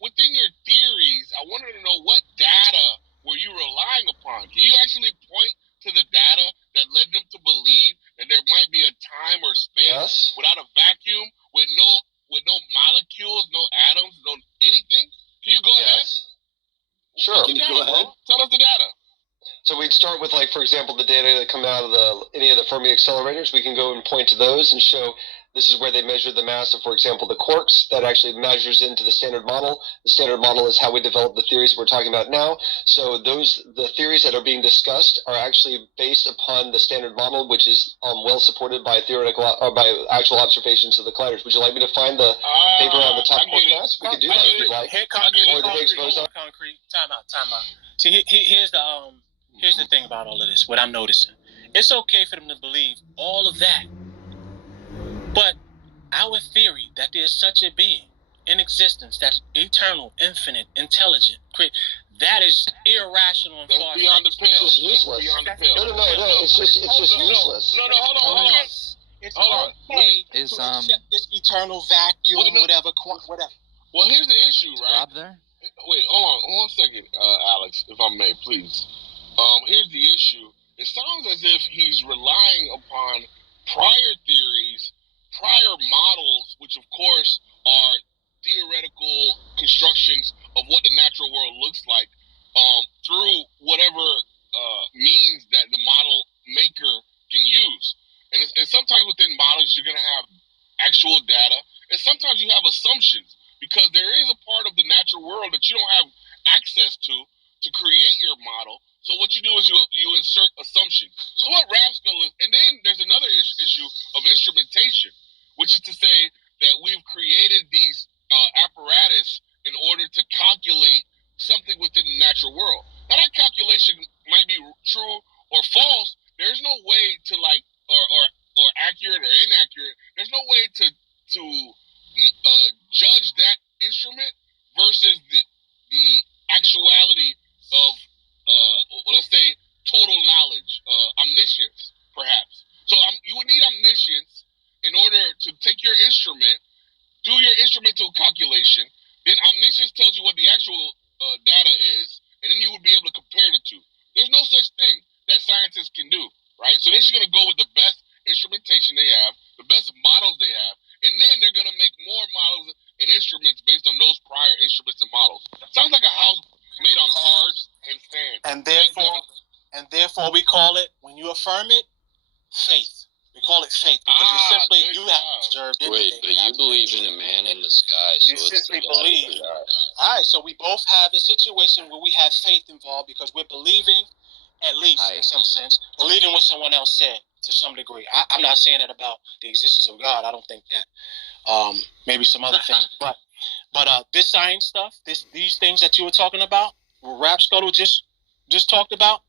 within your theories, I wanted to know what data were you relying upon? Can you actually point to the data that led them to believe that there might be a time or space without a vacuum, with no molecules, no atoms, no anything? Can you go ahead? Sure. Go ahead. Tell us the data. So we'd start with, like, for example, the data that come out of any of the Fermi accelerators. We can go and point to those and show this is where they measure the mass of, for example, the quarks. That actually measures into the Standard Model. The Standard Model is how we develop the theories we're talking about now. So the theories that are being discussed are actually based upon the Standard Model, which is well supported by by actual observations of the colliders. Would you like me to find the paper on the top forecast? We could do that if you'd like. Or the Higgs boson. Concrete. Time out. See, here's the thing about all of this. What I'm noticing, it's okay for them to believe all of that. But our theory that there's such a being in existence that's eternal, infinite, intelligent, that is irrational and far beyond the pale. It's useless. Beyond the pale. No. It's just useless. No. Hold on. It's okay to accept this eternal vacuum, whatever. Well, here's the issue, right? Rob there? Wait, hold on 1 second, Alex, if I may, please. Here's the issue. It sounds as if he's relying upon prior theories, prior models, which of course are theoretical constructions of what the natural world looks like, through whatever means that the model maker can use. And sometimes within models, you're going to have actual data, and sometimes you have assumptions. assumptions because there is a part of the natural world that you don't have access to create your model. So what you do is you insert assumptions. So what Rapskull is, and then there's another issue of instrumentation, which is to say that we've created these apparatus in order to calculate something within the natural world. Now that calculation might be true or false. There's no way to or accurate or inaccurate. There's no way to judge that instrument versus the actuality of let's say total knowledge, omniscience, perhaps. So you would need omniscience in order to take your instrument, do your instrumental calculation, then omniscience tells you what the actual data is, and then you would be able to compare the two. There's no such thing that scientists can do, right? So they're just going to go with the best instrumentation they have, the best models they have, and then they're going to make more models and instruments based on those prior instruments and models. Sounds like a house made on cards and sand. And therefore we call it, when you affirm it, faith. We call it faith because you simply you have observed it. Wait, but you believe in a man in the sky, so You it's simply the God of believe. the God. All right, so we both have a situation where we have faith involved because we're believing, at least in some sense, believing what someone else said to some degree. I'm not saying that about the existence of God. I don't think that. Maybe some other things, but this science stuff, these things that you were talking about, what Rapskull just talked about,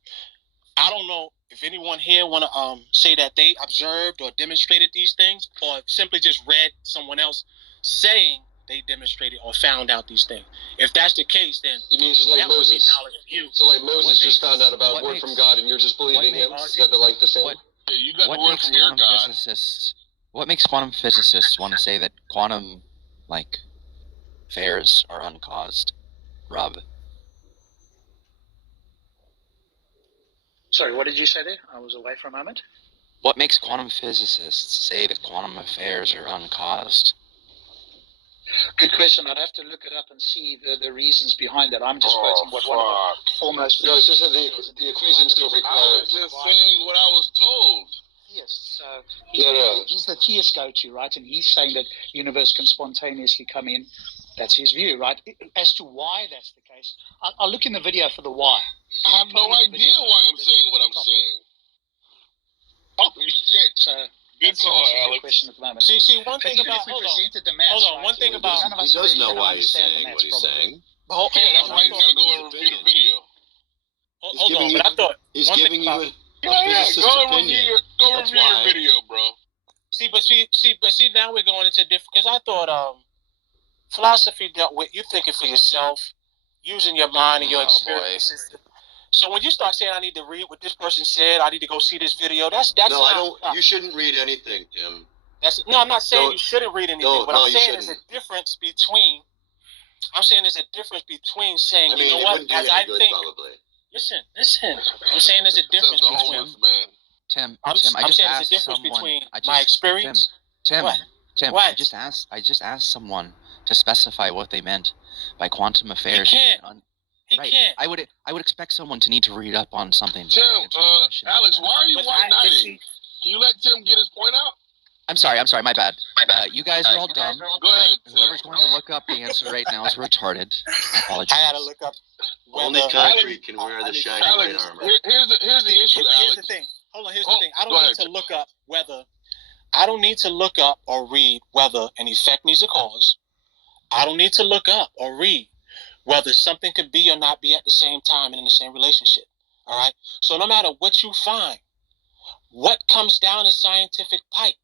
I don't know if anyone here want to say that they observed or demonstrated these things, or simply just read someone else saying they demonstrated or found out these things. If that's the case, then it means it's like that would be Moses. knowledge of you. So like Moses just found out about word from God, and you're just believing him. Is that like the same? Yeah, you got What the word makes from your quantum God. physicists? What makes quantum physicists want to say that quantum, affairs are uncaused? Rob. Sorry, what did you say there? I was away for a moment. What makes quantum physicists say that quantum affairs are uncaused? Good question. I'd have to look it up and see the reasons behind it. I'm just quoting what one of the foremost. No, it's just that the equations don't I require. was just saying what I was told. Yes, so No. he's the theist go-to, right? And he's saying that universe can spontaneously come in. That's his view, right? As to why that's the case, I'll look in the video for the why. I have no idea why I'm saying what I'm saying. Holy shit. So Good call, Alex. Question at the moment. See, one thing about hold on. One thing about none of He us does really know can why he's understand the saying maths what he's problem. saying. Yeah, that's why you gotta go and review the video. Hold on, but I thought He's one thing giving you about- a Yeah, physicist's go and opinion. review That's your why. video, bro. See, now we're going into different. Because I thought philosophy dealt with you thinking for yourself, using your mind and your Oh, boy. experiences. So when you start saying, "I need to read what this person said," "I need to go see this video," that's No, not, I don't. You shouldn't read anything, Tim. No, I'm not saying Don't- you shouldn't read anything. don't- What no, I'm you saying is a shouldn't. difference between. I'm saying there's a difference between saying, I mean, you know it what, wouldn't do you as any I good, think. probably. Listen. I'm saying there's a difference Says the between. homeless man. Tim, I'm I just saying there's a asked difference someone. between I just, my experience. Tim, What? Tim, What? I just asked someone to specify what they meant by quantum affairs. can't. He Right. can't. I would expect someone to need to read up on something. Tim, before answering a question like Alex, that. why are you But white I- knighting? Can you let Tim get his point out? I'm sorry, my bad. You guys are all dumb. Go ahead. Whoever's going to look up the answer right now is retarded. I apologize. I had to look up. Only whether- concrete can wear the shiny white Alex, armor. here's the issue, Here's Alex. the thing. Hold on. Here's Oh, the thing. I go don't need ahead. to look up whether. I don't need to look up or read whether an effect needs a cause. I don't need to look up or read whether something could be or not be at the same time and in the same relationship. All right. So no matter what you find, what comes down a scientific pipe,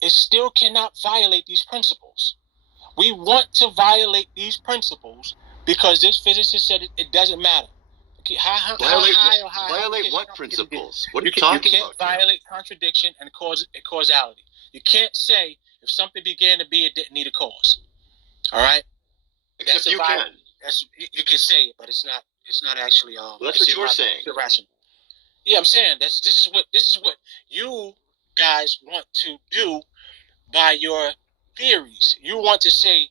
it still cannot violate these principles. We want to violate these principles because this physicist said it doesn't matter. Okay, how Violate high or high? violate okay, what okay, principles? What are you you talking can't about? Tim? violate contradiction and causality. You can't say if something began to be, it didn't need a cause. All right. Except a you vi- can. you can say it, but it's not actually Well, that's it's what you're irrational. saying. It's irrational. Yeah, I'm saying this is what you guys want to do by your theories. You want to say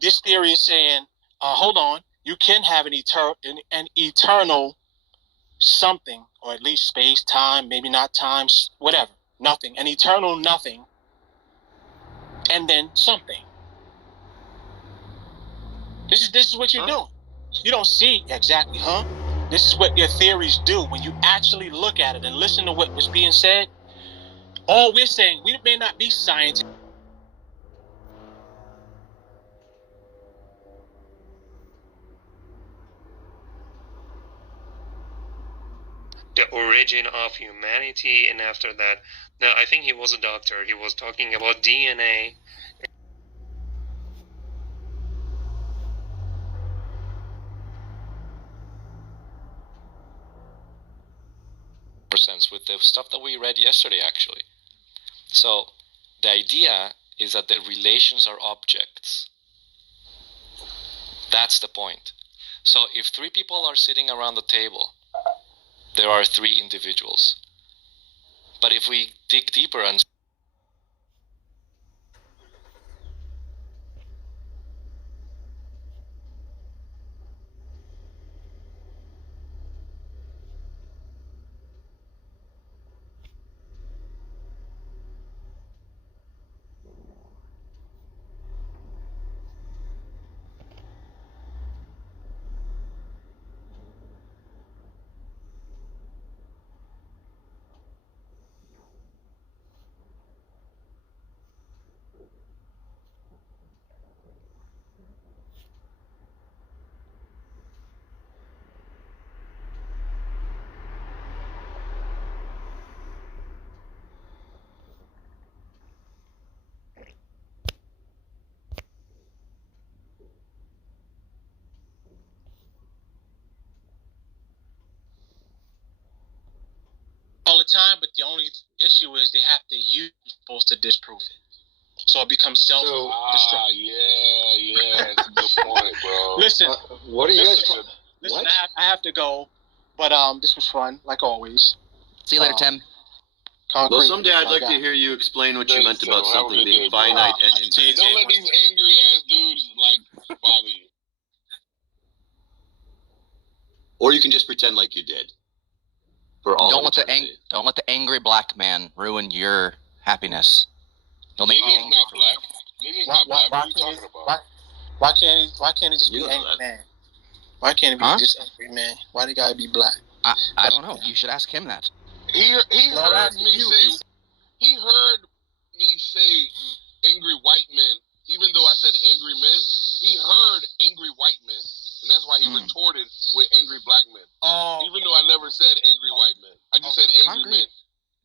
this theory is saying hold on, you can have an eternal something, or at least space, time, maybe not times, whatever, nothing, an eternal nothing and then something. This is what you're doing. You don't see exactly, huh? This is what your theories do when you actually look at it and listen to what was being said. All we're saying, we may not be scientists. The origin of humanity, and after that, no, I think he was a doctor. He was talking about DNA. Sense with the stuff that we read yesterday, actually. So the idea is that the relations are objects. That's the point. So if three people are sitting around the table, there are three individuals. But if we dig deeper and all the time, but the only issue is they have to use supposed to disprove it. So it becomes self-destructive. Yeah, that's a good point, bro. Listen, what are you guys? Listen, I have to go, but this was fun, like always. See you later, Tim. Concrete. Well, someday I'd like My to guy. hear you explain what you meant about Have a something good being day, bro. finite and infinite. Don't let these angry ass dudes like bother you. Or you can just pretend like you did. For all Don't let eternity. the angry black man ruin your happiness. Don't make me Nigga's angry not for black. life. Nigga's not black. What are you talking about? Why can't he just You be know angry that. man? Why can't he be just angry man? Why they gotta be black? I don't know. You should ask him that. He No, heard that's me you. say angry white men, even though I said angry men. He heard angry white men, and that's why he retorted with angry black men. Oh, Even though I never said angry white men, I just said angry men.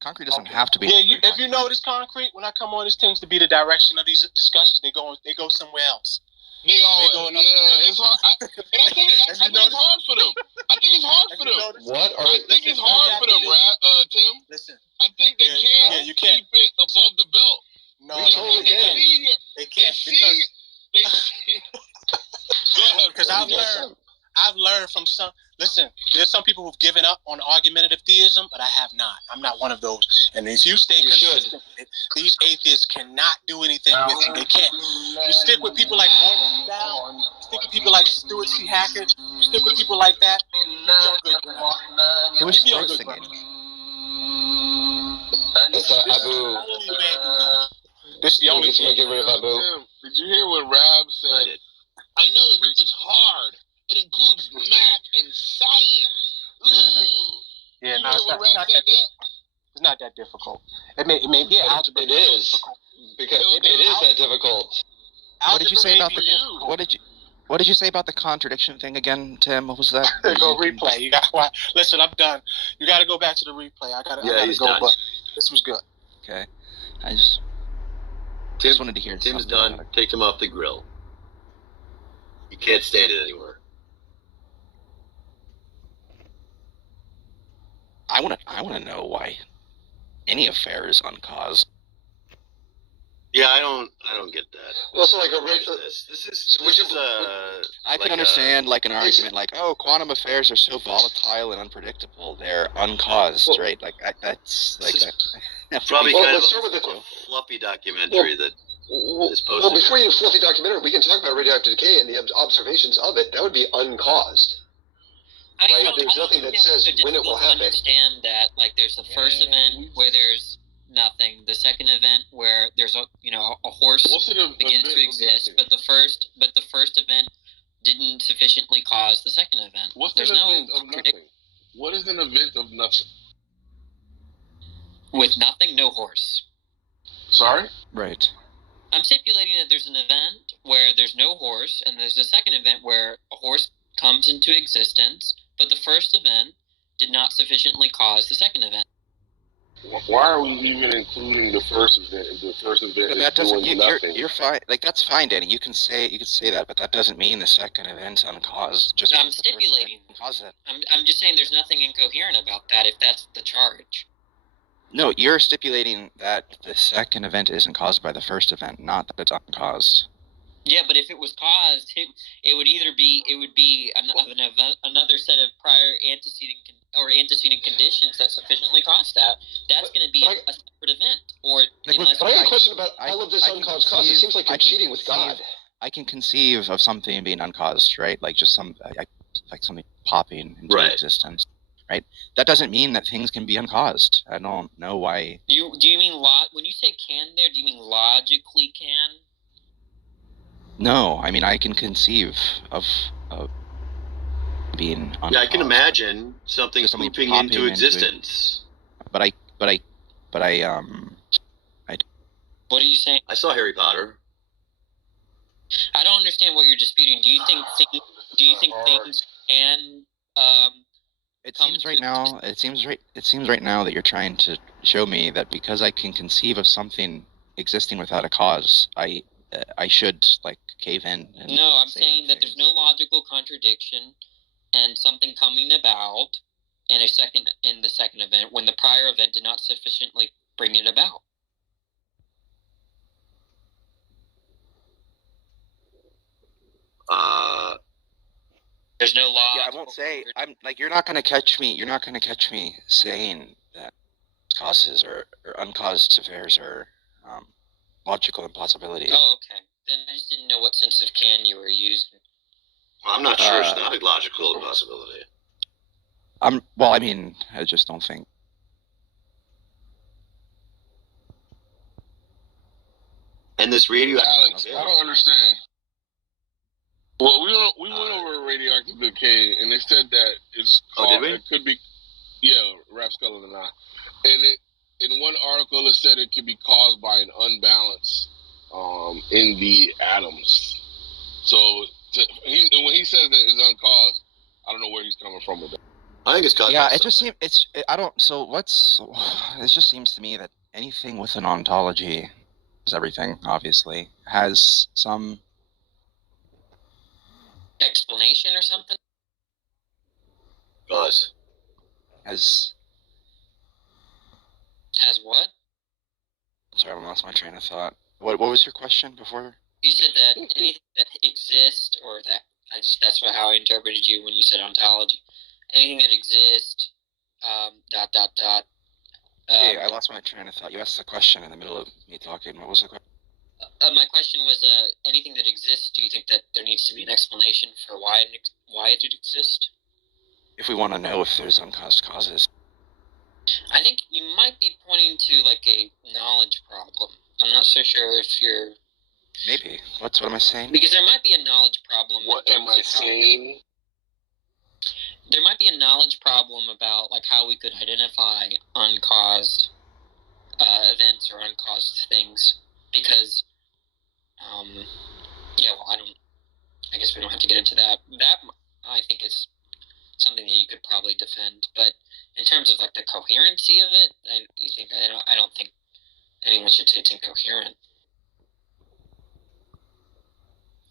Concrete doesn't have to be. yeah. If you notice, concrete. When I come on, this tends to be the direction of these discussions. They go somewhere else. They all, go another yeah, it's hard. I think it's hard for them. I think it's hard for them. I think it's hard for them, Tim. Listen, I think they can't you can't. keep it above the belt. No, They can't. They see. Go ahead, because bro. I've learned from some. Listen, there's some people who've given up on argumentative theism, but I have not. I'm not one of those. And if you stay consistent with it, these atheists cannot do anything with it. They can't. You stick with people like Gordon Down, stick with people like Stuart C. Hackett, stick with people like that, you be on good ground. It was You be on Stroh good singing. ground. This is the only way to go. This is the only way. Get rid of Abu. Tim, did you hear what Rab said? I know it's hard. It includes math and science. Yeah, You no, hear it's what not, Rab said there? it's not that difficult. Algebra. It is because it is that difficult. What did you say about the? difficult. What did you say about the contradiction thing again, Tim? What was that? Go replay. You got listen. I'm done. You got to go back to the replay. I gotta he's go. done. But this was good. Okay, I just wanted to hear. Tim's something done. about it. Take him off the grill. You can't stand it anymore. I want to know why any affair is uncaused. Yeah, I don't get that. Well, so like I can understand like an argument like, oh, quantum affairs are so volatile and unpredictable; they're uncaused, right? Like that's like that. Probably Well, kind let's of start with a fluffy documentary that is posted. Well, before you do fluffy documentary, we can talk about radioactive decay and the observations of it. That would be uncaused. Right? There's nothing that says when it will happen. Understand that, like, there's the first event where there's nothing. The second event where there's a horse begins to exist, but the first event didn't sufficiently cause the second event. There's no contradiction. What is an event of nothing? With nothing, no horse. Sorry? Right. I'm stipulating that there's an event where there's no horse, and there's a second event where a horse comes into existence, but the first event did not sufficiently cause the second event. Why are we even including the first event? If the first event But is that doesn't. doing nothing. You're fine. Like that's fine, Danny. You can say that, but that doesn't mean the second event's uncaused. Just I'm because the first stipulating. event caused it. I'm just saying there's nothing incoherent about that if that's the charge. No, you're stipulating that the second event isn't caused by the first event, not that it's uncaused. Yeah, but if it was caused, it would be another set of prior antecedent conditions that sufficiently caused that. That's going to be a separate event. I have a question about all of this uncaused cause. It seems like you're cheating with God. I can conceive of something being uncaused, right? Like just like something popping into existence, right? That doesn't mean that things can be uncaused. I don't know why. Do you mean when you say can there? Do you mean logically can? No, I mean I can conceive of being uncaused. Yeah, I can imagine something pooping into existence. But I. What are you saying? I saw Harry Potter. I don't understand what you're disputing. Do you think things can It seems right now that you're trying to show me that because I can conceive of something existing without a cause, I should like cave in. No, I'm saying that there's no logical contradiction and something coming about in the second event when the prior event did not sufficiently bring it about. There's no law. Yeah, I won't say. I'm like you're not gonna catch me. You're not gonna catch me saying that causes or uncaused affairs are logical impossibilities. Oh, okay. Then I just didn't know what sense of can you were using. Well, I'm not sure it's not a logical impossibility. Well, I mean, I just don't think. And this Alex, I don't understand. Well, we went over radioactive decay, and they said that it's did we? It could be, Rapskull and I. And in one article, it said it could be caused by an unbalance in the atoms. So when he says that it's uncaused, I don't know where he's coming from with that. I think it's caused. Yeah, it just seems I don't. So it just seems to me that anything with an ontology, is everything obviously has some explanation or something. Cause has what? Sorry, I lost my train of thought. What was your question before? You said that anything that exists, or that's how I interpreted you when you said ontology. Anything that exists, ... Hey, I lost my train of thought. You asked the question in the middle of me talking. What was the question? My question was, anything that exists, do you think that there needs to be an explanation for why it did exist? If we want to know if there's uncaused causes. I think you might be pointing to like a knowledge problem. I'm not so sure if you're... Maybe. What am I saying? Because there might be a knowledge problem. What am I saying? There might be a knowledge problem about like how we could identify uncaused events or uncaused things. Because, I guess we don't have to get into that. That, I think, is something that you could probably defend. But in terms of like the coherency of it, I don't think anyone should say it's incoherent.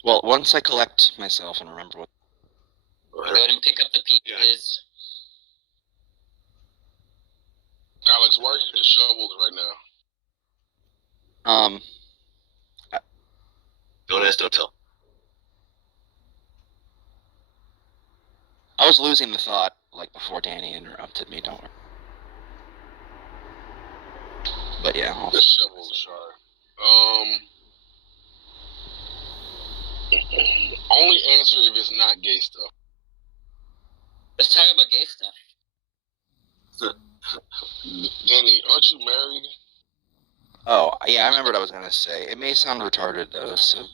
Well, once I collect myself and remember what... Go ahead and pick up the pieces. Alex, why are you disheveled right now? Don't ask, don't tell. I was losing the thought, like, before Danny interrupted me, don't worry. But yeah. Disheveled, sorry. Only answer if it's not gay stuff. Let's talk about gay stuff. Danny, aren't you married? Oh, yeah, I remember what I was gonna say. It may sound retarded though, so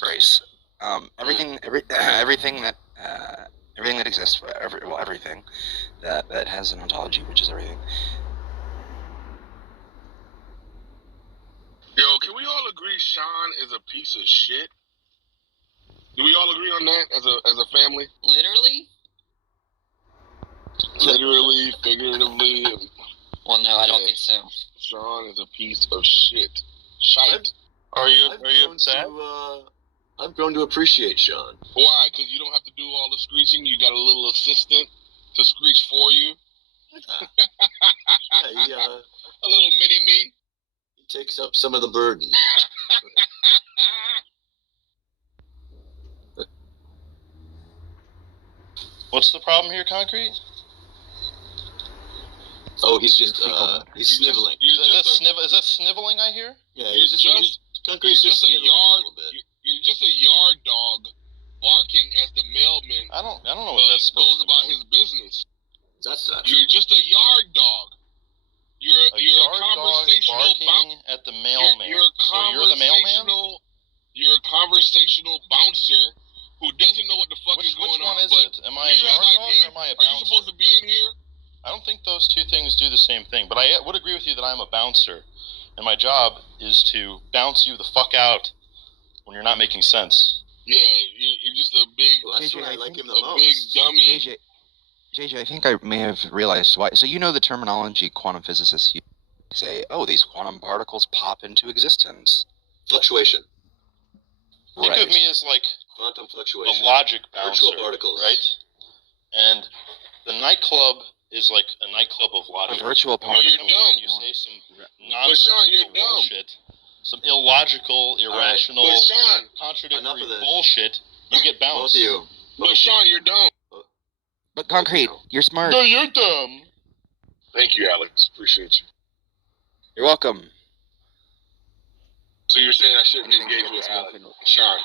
brace. Everything that exists, everything that has an ontology, which is everything. Yo, can we all agree Sean is a piece of shit? Do we all agree on that as a family? Literally? Literally, figuratively. Well, no, I don't think so. Sean is a piece of shit. Shite. Are you upset? I've grown to appreciate Sean. Why? Because you don't have to do all the screeching. You got a little assistant to screech for you. Yeah, he, a little mini me. He takes up some of the burden. What's the problem here, Concrete? Oh, he's just he's sniveling. Is that sniveling I hear? Yeah, You're just a yard. You're just a yard dog barking as the mailman. I don't know what that's goes about his business. That's not You're just a yard dog. You're a conversational barking at the mailman. You're the mailman. You're a conversational bouncer who doesn't know what the fuck is going on. Which one is it? Am I a yard dog or am I a bouncer? Are you supposed to be in here? I don't think those two things do the same thing, but I would agree with you that I'm a bouncer, and my job is to bounce you the fuck out when you're not making sense. Yeah, you're just a big. Well, that's why I like him the most. Big dummy. JJ, I think I may have realized why. So you know the terminology quantum physicists use. Say, oh, these quantum particles pop into existence. Fluctuation. Think of me as like quantum fluctuation. A logic bouncer, virtual particles, right? And the nightclub is like a nightclub of logic. A virtual particle. You're dumb. You say some nonsensical bullshit, some illogical, irrational, contradictory bullshit. You get bounced. Both of you. But Sean, you're dumb. But Concrete, you're smart. No, you're dumb. Thank you, Alex. Appreciate you. You're welcome. So you're saying I shouldn't engage with Alex, Sean?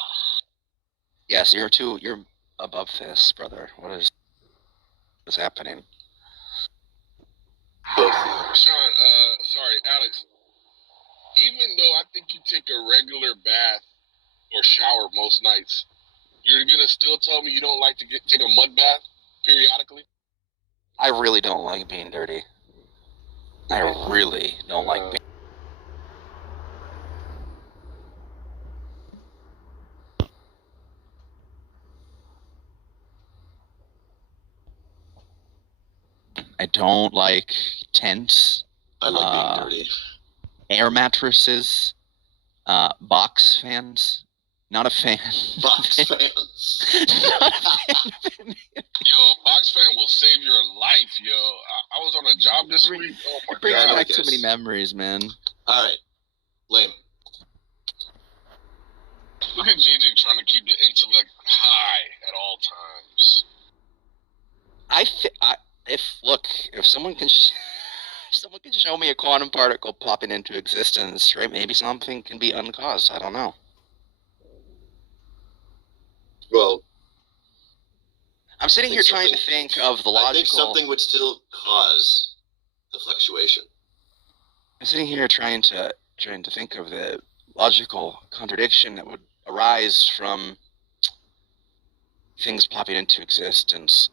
Yes, you're above this, brother. What is happening? Sean, sorry, Alex. Even though I think you take a regular bath or shower most nights, you're gonna still tell me you don't like to take a mud bath periodically? I really don't like being dirty. I really don't like being. I don't like tents. I like being dirty. Air mattresses, box fans. Not a fan. Box fans. Not a fan. Yo, box fan will save your life, yo. I was on a job this week. Oh my It brings god. back so many memories, man. All right, lame. Look at JJ trying to keep the intellect high at all times. If someone can show me a quantum particle popping into existence, right? Maybe something can be uncaused. I don't know. Well, I'm sitting here trying to think of the logical. I think something would still cause the fluctuation. I'm sitting here trying to think of the logical contradiction that would arise from things popping into existence.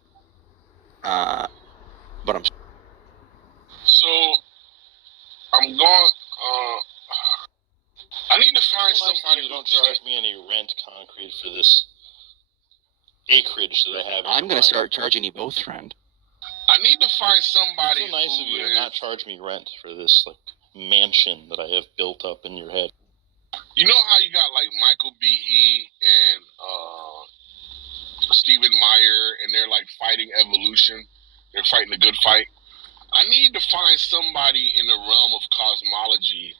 But I'm going. I need to find somebody who don't charge me any rent, Concrete, for this acreage that I have. I'm going to start charging you both, friend. I need to find somebody. It's so nice of you to not charge me rent for this mansion that I have built up in your head. You know how you got Michael Behe and Stephen Meyer, and they're fighting evolution. They're fighting a good fight. I need to find somebody in the realm of cosmology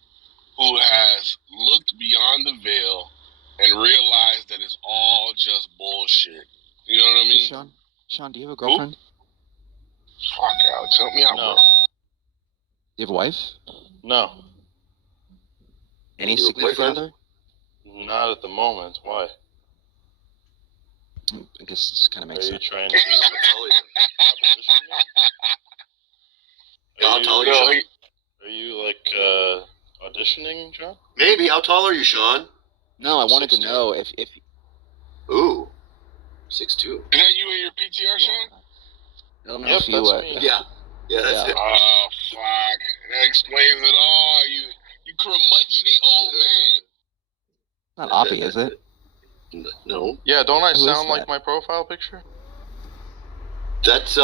who has looked beyond the veil and realized that it's all just bullshit. You know what I mean? Hey, Sean, do you have a girlfriend? Fuck, Alex, help me out, bro. Do you have a wife? No. Any significant other? Not at the moment. Why? I guess this kind of makes sense. Are you trying to I'll tell you. Are you auditioning, John? Maybe. How tall are you, Sean? No, I wanted to know if Ooh, 6'2". Is that you in your PTR, Sean? I don't know Yep, if you. that's me. Yeah, that's it. Oh, fuck. That explains it all. You curmudgeony old man. Not Oppie, is it? No. Yeah, don't I Who is sound like that? my profile picture? That's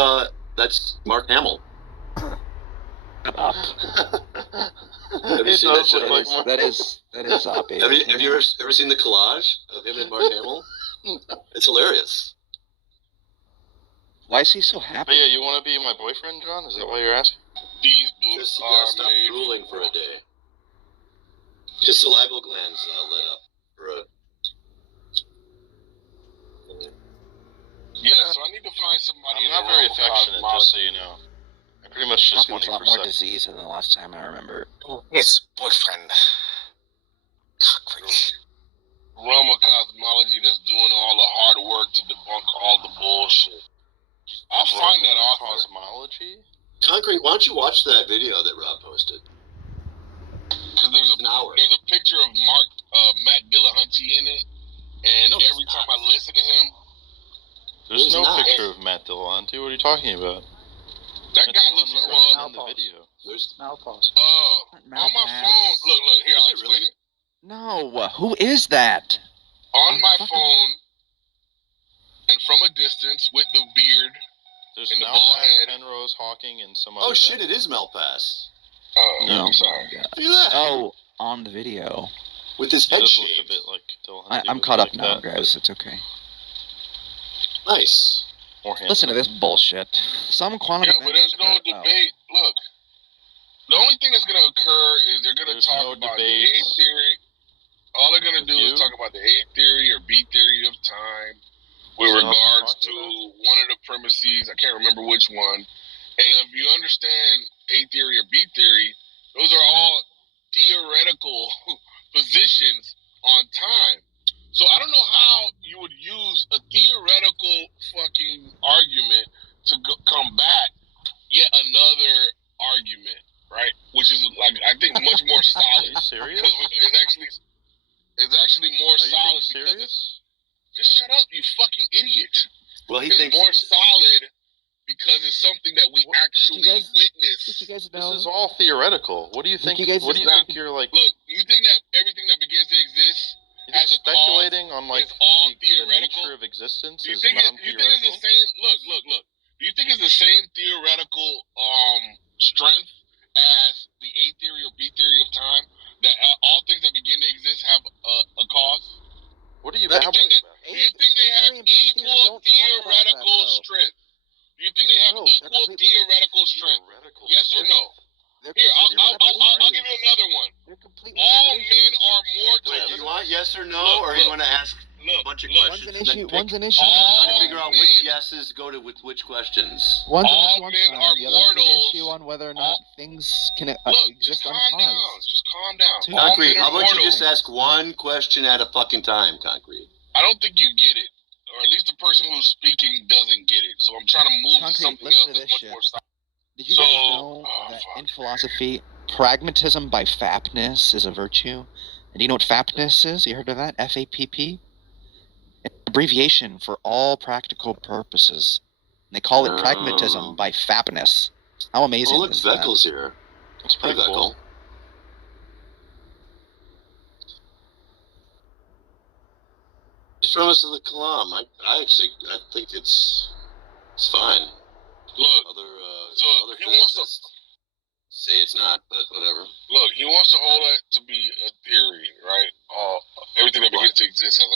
Mark Hamill. Up. Have you It seen that does look show? like Mark. That is Oppie. Have you ever seen the collage of him and Mark Hamill? It's hilarious. Why is he so But happy? yeah, you want to be my boyfriend, John? Is that why you're asking? These boots Just are stop made drooling for a day. His salivary glands lit up for a. Yeah, so I need to find somebody. I'm not very affectionate, just so you know. I pretty much just Oppie money was a lot for more sex. disease than the last time I remember. His boyfriend. Roma Cosmology that's doing all the hard work to debunk all the bullshit. I'll find that author. Cosmology? Concrete, why don't you watch that video that Rob posted? Because there's a picture of Matt Dillahunty in it, and every time I listen to him, There's no picture of Matt Dillahunty. What are you talking about? that guy looks like in the video. Malpause. on my phone. Look, here, I'll explain it. No, who is that? On my phone, and from a distance, with the beard There's and the Malpass, bald head. Penrose, Hawking, and some other Oh guy. shit! It is Malpass. Oh, No. I'm sorry. Look at that. Oh, on the video. With his It head does look a shaved. bit like Dillahunty. I'm but caught up like now, that, guys. It's okay. Nice. More handsome. Listen to this bullshit. Some quantum. Yeah, but there's no debate. Look, the only thing that's going to occur is they're going to There's talk no about the debates. A theory. All they're going to With do you? is talk about the A theory or B theory of time with So, regards talk to about one of the premises. I can't remember which one. And if you understand A theory or B theory, those are all theoretical positions on time. So I don't know how you would use a theoretical fucking argument to combat yet another argument, right? Which is like I think much more solid. Are you serious? Because it's actually more Are you solid being because serious? just shut up, you fucking idiot. Well, he It's thinks more solid because it's something that we actually witness. Did you guys This know? is all theoretical. What do you think? you guys What do you just- think you're like? Look, you think that everything that begins to exist You think has a speculating on like is all the theoretical? nature of existence Do you is think you think it's the non-theoretical? same? Look. Do you think it's the same theoretical strength as the A theory or B theory of time? That all things that begin to exist have a cause. What are you Do you babbling think that- about? do you think they have equal theoretical strength? Do you think they have equal theoretical strength? Theoretical. Yes or no? Here, I'll give you another one. All men are mortal. Wait, do you want yes or no, Look, or look. you want to ask a bunch of questions? and then pick? One's an issue. Trying to figure out which men- yeses go to with which questions. One's an all issue on men time. are The other one's an mortals. issue on whether or not things can Look, just exist calm down. uncaused. Just calm down. Two- All Concrete, men how are about you just mortals. ask one question at a fucking time, Concrete? I don't think you get it, or at least the person who's speaking doesn't get it. So I'm trying to move Concrete, to something listen else to that's this much shit. more solid. Did you guys So- know oh, that fuck. in philosophy, pragmatism by fapness is a virtue? And do you know what fapness is? You heard of that? FAPP? It's an abbreviation for all practical purposes. And they call it pragmatism by fapness. How amazing Oh, look, is that? Veckel's here. That's Hi, pretty cool. Veckel. The premise of the Kalam, I think it's fine. Look, so Other he wants to physicists say it's not, but whatever. look. He wants to hold it to be a theory, right? Everything that begins to exist has a